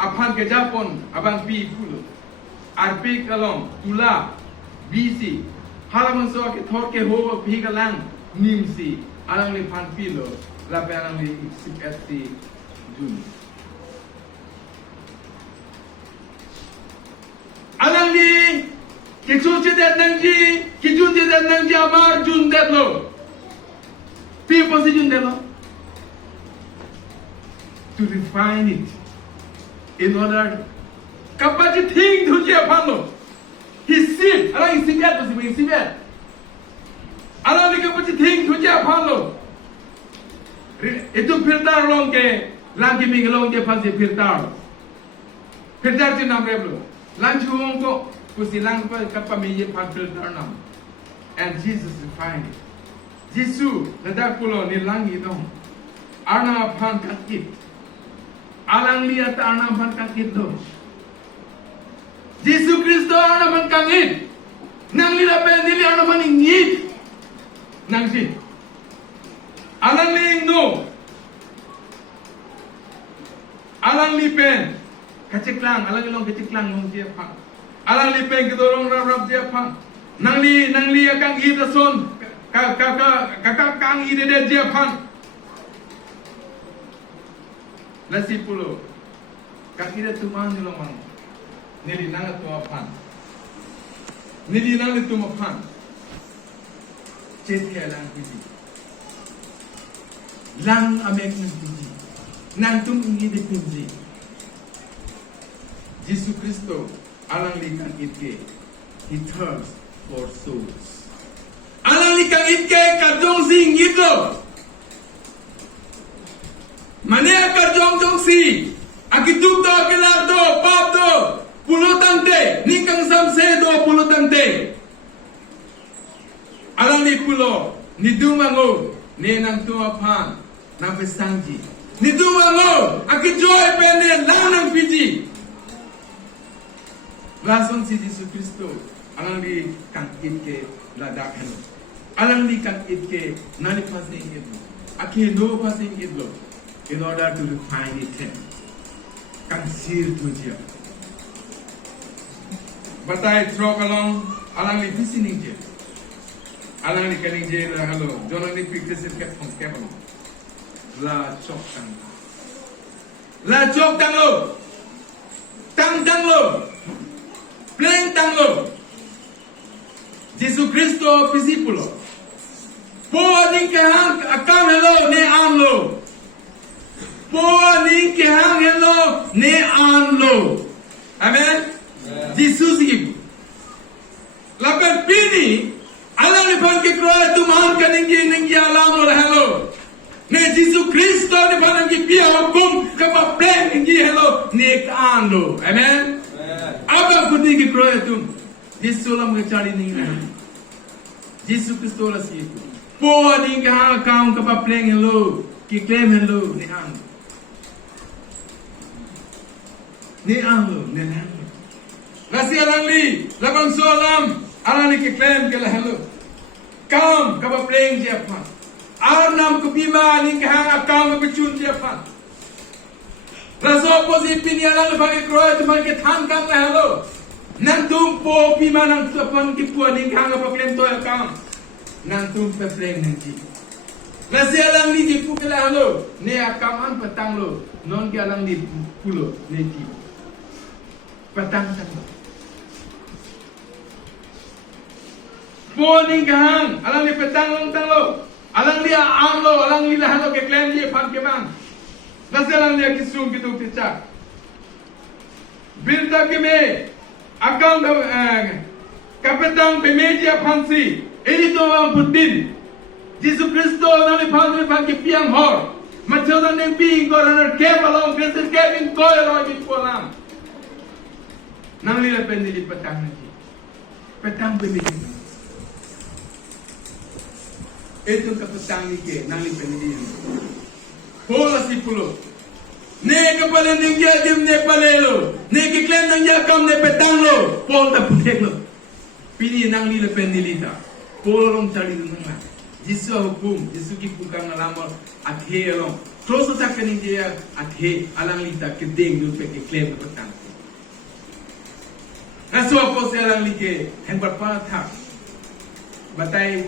apan ke Japon abang pi pulo. Arpi kalong tula BC. Halaman so ke thor ke ho pi kalang nimsi. Alang li pan pilo la pe alang li 11 Jun. Alang li ke chu che det nang ji, ke jun che det nang ji amar Jun det lo. Pi po si Jun det lo. To refine it in order kapag thing to je phalo he sit ala isibet to sibe isibet ala ni kapag thing to je phalo itu filter long ke lang ki ming long je phase filter je nam reblo lang chuong ko kusilang pa kapag mi je phan filter nam and Jesus refined it Jesus nadak pulo ni lang idong arna phan kakit alang lihat anak man itu. Yesus Kristus anak man kangit. Nang lila pendili anak man ingit. Nang si. Alang ling no. Alang lipen. Kaciklang, alang ilong kaciklang ng dia pang. Alang lipen kidorong rap dia pang. Nang li akang ida son. Kang ida dia pang. Nasi pulo, kakira tuman ni lomang, nili nang tumapan, nili nang tumapan, cet kaya lang piji, lang amek ng piji, nang tumingi de piji, Jesus Kristo alang likang itke, he thirsts for souls, alang likang itke kadong sing ito. Mane akar jong si akituk do kelar do pap do pulutante nikang samse do pulutante alang ni pulo ni dumango ne nang tuapan nang pesangji ni dumango akijoy pene lanang piji lasong si Jesus Kristo alang ni kang itke ladakhan alang ni kang itke nani pasing ito aki no pasing ito in order to refine it, conceal to you. But I throw along, alang li listening je, alang li kaling je na hello, jono ni pictures it kept from Kevin. La chok tang lo, tang lo, plain tang lo. Jesus Christo discipulo. Po ning kahang akam hello ne am lo. Po ning kahang hello ne an lo. Amen. Jesus ibu. Lapan pini ala ni pan ke kroa tuman kaning alam lo hello. Ne Jesus Kristo ne pan ki pia hukum kapa plan ngi hello ne an lo. Amen. Aba kudi ki kroa tum. Jesus lam ke chari ning na. Jesus Kristo la si. Po ning kahang kam kapa plan hello ki claim hello ne an. Ni alo, ni alo. Nasi alang li, labang solam, alang li kiklaim ke la hello. Kam kaba playing je pa. Arnam ko bima ni kahang kam ko chun je pa. Raso opposite pini alang bagi kroy tuman ke tham kam la hello. Nang tum po bima nang tupan ki pu ni kahang pa claim to kam. Nang tum pe playing nang ji. Nasi alang li ji pu ke la hello. Ne akaman petang lo, non ke alang li pulo ne ti. Petang tang. Morning kahang, alam ni petang long tang lo. alang dia amlo alang li lahalo ke claim dia pan ke bang nasalang dia kisung gitu ticha birda ke me akang kapitang pe media pansi elito ang putin Jesus Kristo nang ipandre pan ke piang hor machodan neng pi ko ranar ke balong Kristo ke bin ko lo bin polam nang li pen di petang ni petang pe media itu kapitang ni ke nang li pen di pola si pulo ne kapale ning ya dim ne palelo ne ke klem nang ya kam ne petang lo pol ta putek lo pini nang li le pen di lita polong cari nang la Yesus hukum Yesus ki pukang nalamal athe long terus tak kini dia athe alang lita ke deng du pe ke klem petang naso apa se alang li ke hen berpa thak batai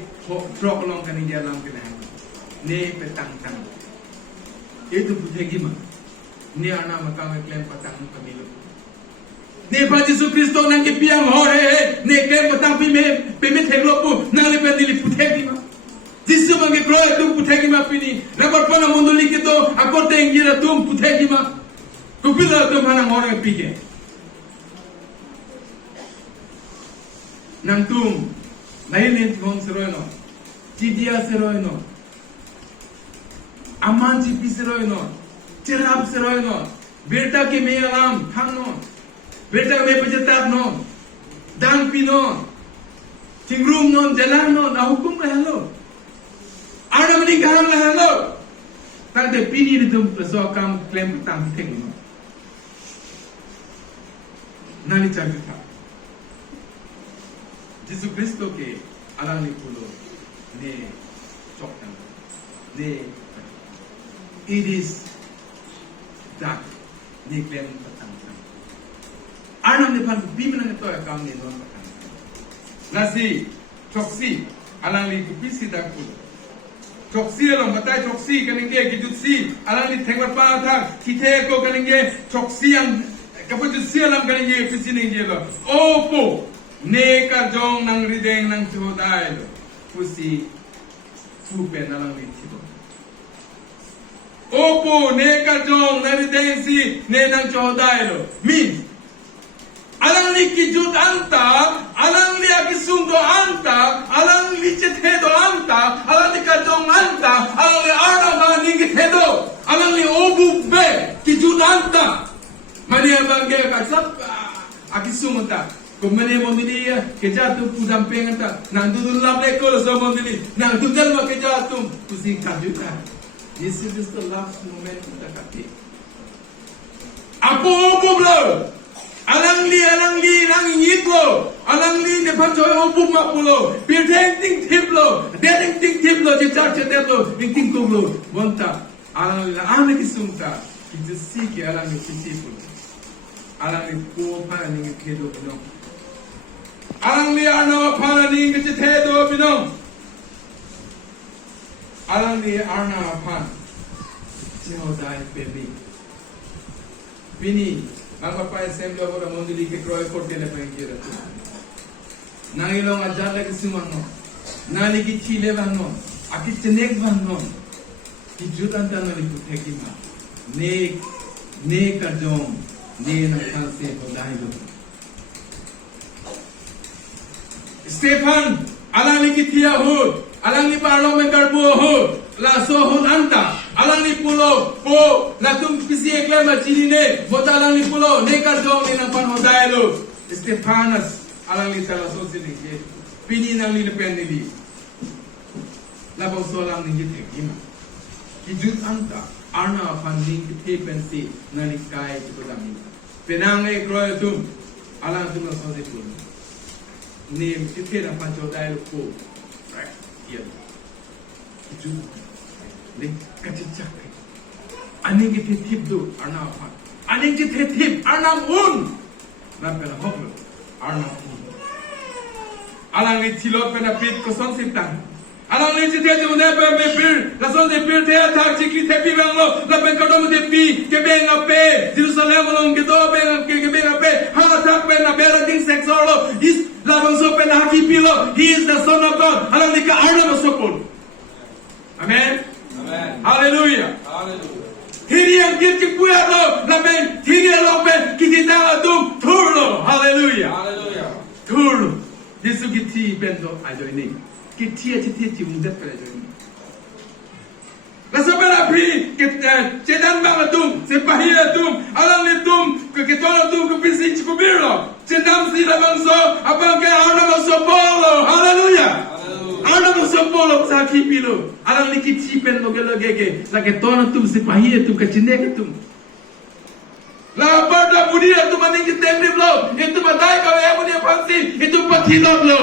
drop long kani dia lang ke ne petang tang itu putek gimana ni ana makang klaim patang pemilu ne pa Yesus Kristo nang ke piang hore ne klaim patang pime theglo pu nang le pendili putek gima Yesus mangi kroy tu putek gima pini rabar pana mondoli ke to akote ngira tum putek gima kupila tum hana hore pike nang tum nahin nin thong seroino chidia seroino aman chipi seroino Cerap seroy no, berta ke me alam thang no, berta ke me pejetat no, dang pino, tingrum no, jalan no, na hukum lah lo, ada meninggalan lah lo, tak ada pini itu pesawat kam klaim petang tek no, nani cakap tak, Yesus Kristo ke alang ni pulo, ne coktan, ne, it is dak ni klaim petang anam ni pan bimen nang to kam ni non petang nasi choksi alang li kupisi dak pu choksi lo matai choksi kaning ge gijutsi alang li thengwa pa tha thithe ko kaning ge choksi ang kaput si alam kaning ge pisi ning ge lo opo ne ka jong nang rideng nang chodai lo pusi fu pen alang li thibo Opo ne ka jong na redensi ne nang chodai lo means alang li kijut anta alang li akisundo anta alang li chethedo anta alang li ka jong anta alang li ara ma ning chethedo alang li obu be kijut anta mani abangge ka sab akisum anta kumane mondili ke jatu pudam penganta nang dudul labre ko so mondili nang dudal ma ke jatu kusi kajuta This is the last moment of the kati. Apo blo. Alang li nang yitlo. Alang li ne panjoy obu mapulo. Building tiplo. Building tiplo je church deblo. Ting koglo. Monta. Alang li ane kisumta. Kitu siki alang li tiplo. Alang li ko pa ni kedo bino. Alang li ana pa ni ke tedo bino. Alang ni arna pan Jehodai baby Bini ang papa assembly of the mondili ke kroy korte na pengkira nangilong ajal lagi sumano nani ki chile bano aki chenek bano ki jutan tan ni putheki ma ne ka jom ne na khanse hodai lo Stefan alani ki thia hud alang ni parlo me karbo ho la so hon anta alang ni pulo po la tum pisi ekla ma chini ne bota alang ni pulo ne kar jong ni nang pan hodai lo Stefanas alang ni tala so sini ke pini nang ni pen ni la bo so lang ni te kima ki jut anta arna pan ni ki te pen si nani kai ki to dami penang e kroy tum alang tum so de pulo ni ki te na pan hodai lo po Iya, itu, ni kacicak. Aning kita tip do, arna apa? Aning kita tip, arna un. Nampak hoplo, arna un. Alang ni cilok pena pit kosong sintang. Alang ni kita tu mana pernah berpir, langsung berpir dia tak cikli tepi banglo, lapen kadang tepi, kebeng apa, Jerusalem along kita kebeng apa, hal tak pernah berading seksual, is labang so pernah haki pilo, he is the son of God, alang ni ka arna masukun. Amen. Amen. Hallelujah. Hallelujah. Hiriam git kuya laben hiria loben kitita adum turlo. Hallelujah. Hallelujah. Turlo. Yesu giti bendo ajoini. Kitia titi mundet ajoini. La sabela pri cedan bangatum sepahiatum alalitum ketolatum kupisi chikubiro. Cedam si labanso abang ke arnamaso polo. Hallelujah. Ana mo sa polo sa kipilo. Alang likitipen lo gege. La que tono tum se pahie tum kacine tum. La barda budia tum maning kitengri blo. Itu madai ka ya budia pansi. Itu patilo blo.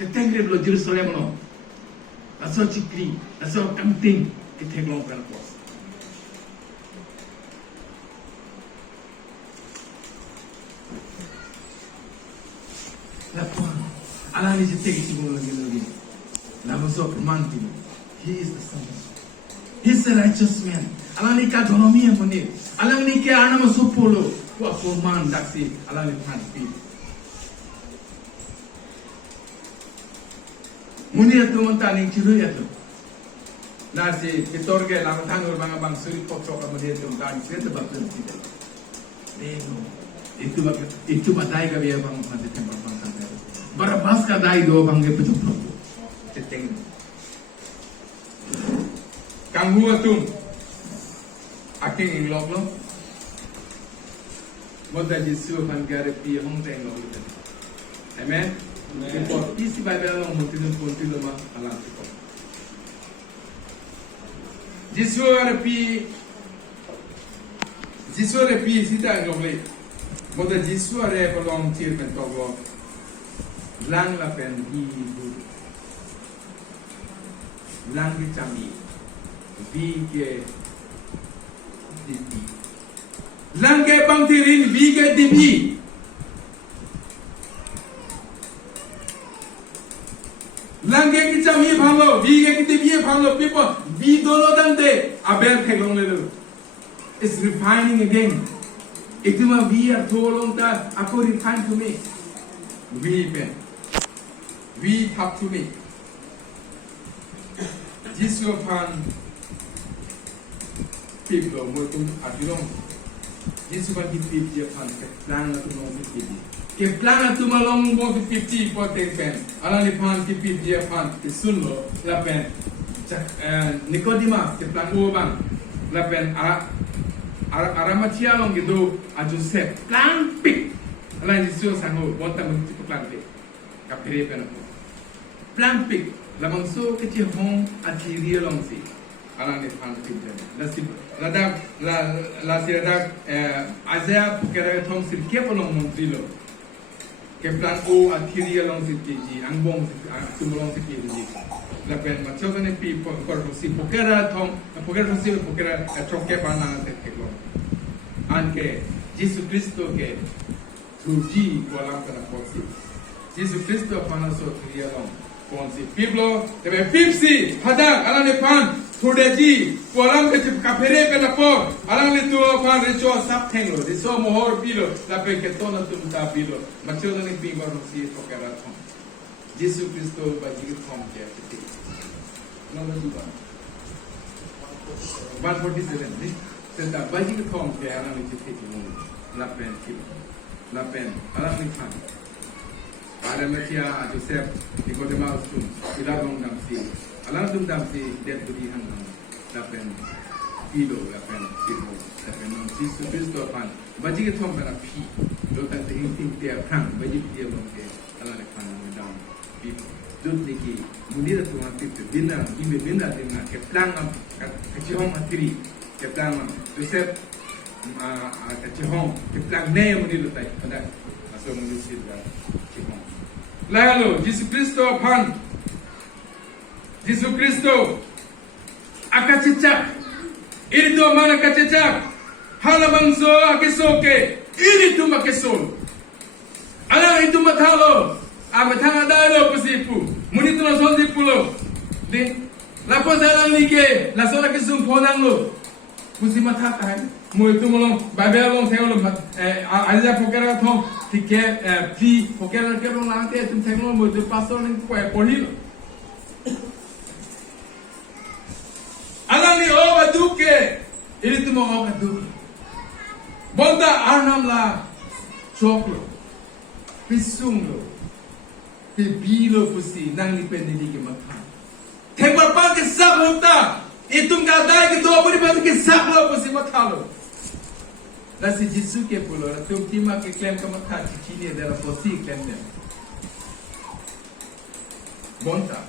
Kitengri blo Jerusalem lo. La so chikri, la so kamting kiteglong kan pos. La pon. Allah ni jete kisi mo lagi. Namun so permanti. He is the Son. He is a righteous man. Allah ni ka donomi yang muni. Allah ni ke anam so polo. Ku perman daksi. Allah ni panti. Muni itu monta ni ciru ya tu. Nasi kitorge lama tanur bang suri pokok kemudian itu kan kita betul tidak. Itu badai ka biar bang mati tempat bang santai. Barabas ka dai do bangge petuk probo. Teteng. Kanghu atum. Aking inglog lo. Moda Yesu pan gare pi hong teng lo. Amen. Import isi Bible lo mutinu kontinu ma alam ko. Yesu are pi sita ngoble. Moda Yesu are belong tir pen toglo. Lang la pen hidu. Lang di chami. Vige dipi. Lang ke bang tirin vige dipi. Lang ke ki chami phanglo vige ki dipi phanglo people vi dolo dante abel khailong le. It's refining again. Ituma vi ar tholong ta ako refine to me. Vi pen. We have to make this your pan people more to adilong this one hit 50 your pan plan to know 50 ke plan to malong mo 50 for take pen alani pan ki 50 your pan ke sunlo la pen Nicodemus ke plan o bang la pen aramatia long gitu aju set plan pick alani sio sango bonta mo plan pick kapire pen plan pick lamang so kiti hong ati rielong si alang ni pan pick la si la si Isaiah kera thong si ke polong montrilo ke plan o ati rielong si ji angbong tumolong si ji la pen ma chogane pi por si pokera si pokera troke pana te kelo anke Jesus Cristo ke tuji walang kana posi Jesus Cristo pana so rielong Ponsi people debe pipsi hadang alane pan thudeji polam ke kapere pe lapo alane tu pan recho sap thenglo diso mohor pilo la pe ke tona tum ta pilo machodo ni pi bar si to kara thon Jesus Cristo baji thom ke ati no no duba 147 ni tenta baji thom ke alane ti ti la pen alane pan Arametia Joseph Nicodemus tum ilagong damsi aladum damsi det budi hanam lapen pilo lapen non Jesus Cristo pan baji ke thom bana phi lo tan ting ting te khang baji dia long ke alale pan down people dut niki munira tu mati bina dengan ke plan ke chihong atiri ke plan Joseph ke chihong ke plan ne munira tai pada aso munira sida chihong Lalu Jesus Cristo pan Jesus Cristo akacicak itu mana kacicak halabangso akisoke ini tu makesol ala itu matalo amatanga dalo pasipu munito na sonzi pulo de la cosa ni ke la sola que sum ponang lo pusi mata kai mo itu molong babelong thelo aja pokera thong tike pli pokera ke long lante tum thelo mo itu pastor ni ko poli duke. Ini tu mau apa duke. Bonda arnam la choklo. Pisung lo. Pibilo pusi nang dipendili ke makan. Tengok apa ke sab hota. Itu nggak ada ke dua beri pada ke sab lo pusi makan lo. Nasi Yesus ke pulo. Tum tima ke klaim ke makan. Cicini adalah posi klaim dia. Bonda.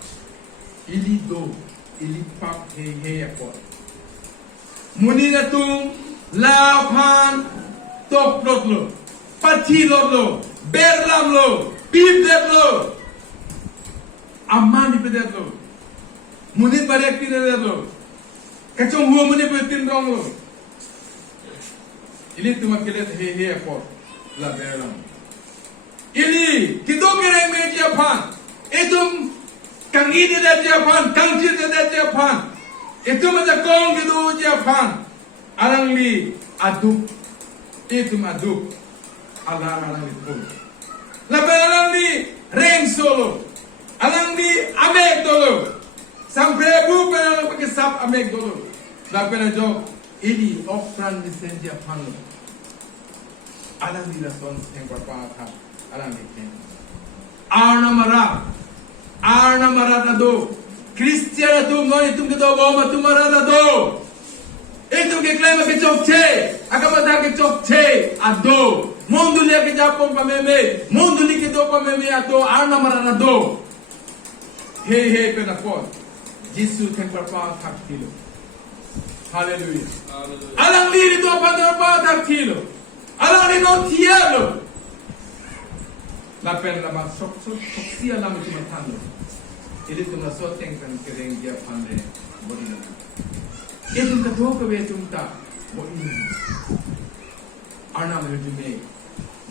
Ili do. Ili pak he apa. Muni na tum lapan top lot lo. Pati lot lo. Berlam lo. Pibdet lo. Amani pedet lo. Muni barek pedet lo. Kacung huwa muni petin rong lo. Ili tuma kelet he apa. La berlam. Ili kido kereng me Japan. Itum kang ini da Japan, kang jita da Japan. Itu macam kong gitu Japan. Alang li aduk. Itu aduk. Alang itu. Lepas alang li reng solo. Alang li amek dulu. Sampai bu penang pakai sap amek dulu. Lepas jok ini offran di Japan. Alang li lason yang berapa? Alang li ken. Arna marata do. Kristiana tu ngoi tum ke do boma tu marata do. Itu ke klaim ke chokche. Agama ta ke chokche ado. Mundo li ke japon pa meme. Mundo li ke do pa meme ado arna marata do. He pena pot. Jesus kan berpa tak kilo. Hallelujah. Alang li do pa do pa tak kilo. Alang li no tielo. La pena la sok sia la mi matando. Ili tuma soteng kan kereng dia pande bodina. Itu kato ko be tumta bodina. Ana me jume.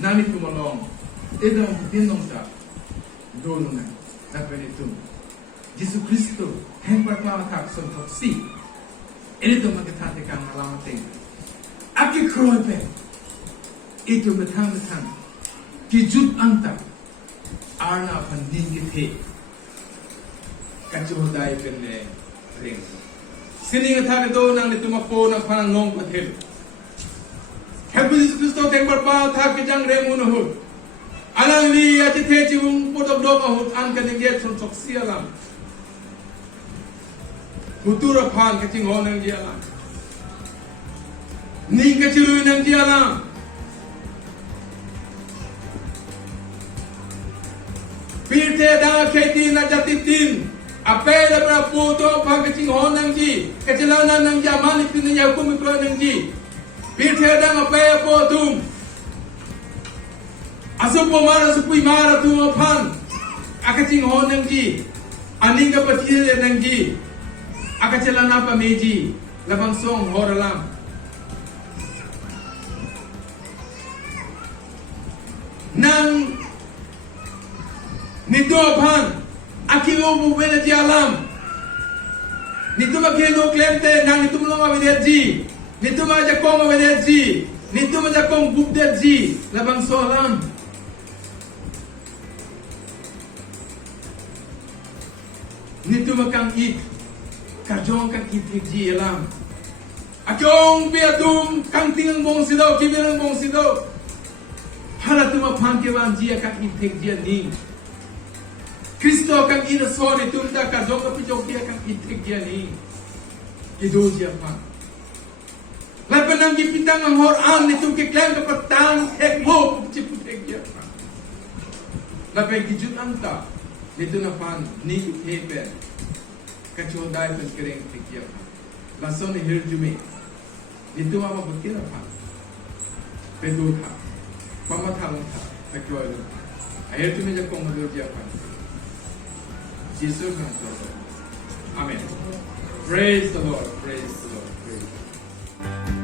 Nani tuma long. Edam dinnom ta. Doluna. Na pene tum. Jesus Kristo hen pertama tak son toksi. Ili tuma kita tekan alam teng. Aki kroipe. Itu betang. Kijut anta. Arna panding gite. Kacu dai penne ring. Sini ngata ke do nang itu mapo nang panang nong pathel. Happy Jesus Kristo teng berpa tha ke jang reng unuhut. Alang li ati the chiung podok dok ahut an kan nge son sok sialam. Futura phan ke ching honang dia lam. Ning ke chilu nang dia lam. Pirte da kheti na jatitin. Apel para puto pagkacing honang ji, kecilanan nang jaman itu ni yakum ikro nang ji. Pirthedang apel po tum. Asupo mara supui mara tum opan. Akacing honang ji, aning ka patil nang ji. Akacilana pa meji, labang song horalam. Nang nito opan. Akilo mo bela di alam. Nito makino klente nang nito mo lang mabederji. Nito majakong mabederji. Nito majakong bubderji. Labang solam. Nito makang it. Kajong kang itigji alam. Akong biatum kang tingang bong sidaw. Kibirang bong sidaw. Hala tumapang kewan ji akang itigji aning. Kristo akan ina soni tumta ka joka pijok dia akan itik dia ni. Ido dia pa. Lapan nang gipitang ang horan ni tum keklang ka patang ek mo putik dia pa. Lapan gijut anta nito na pan ni hepe. Kacho dai pen kereng tik dia pa. Lason ni hirjume. Nito ama bukira pa. Pedo tha. Pama tha takyo alo. Ayat tume jak kong madur dia pa. Jesus Amen. Praise the Lord. Praise the Lord. Praise the Lord.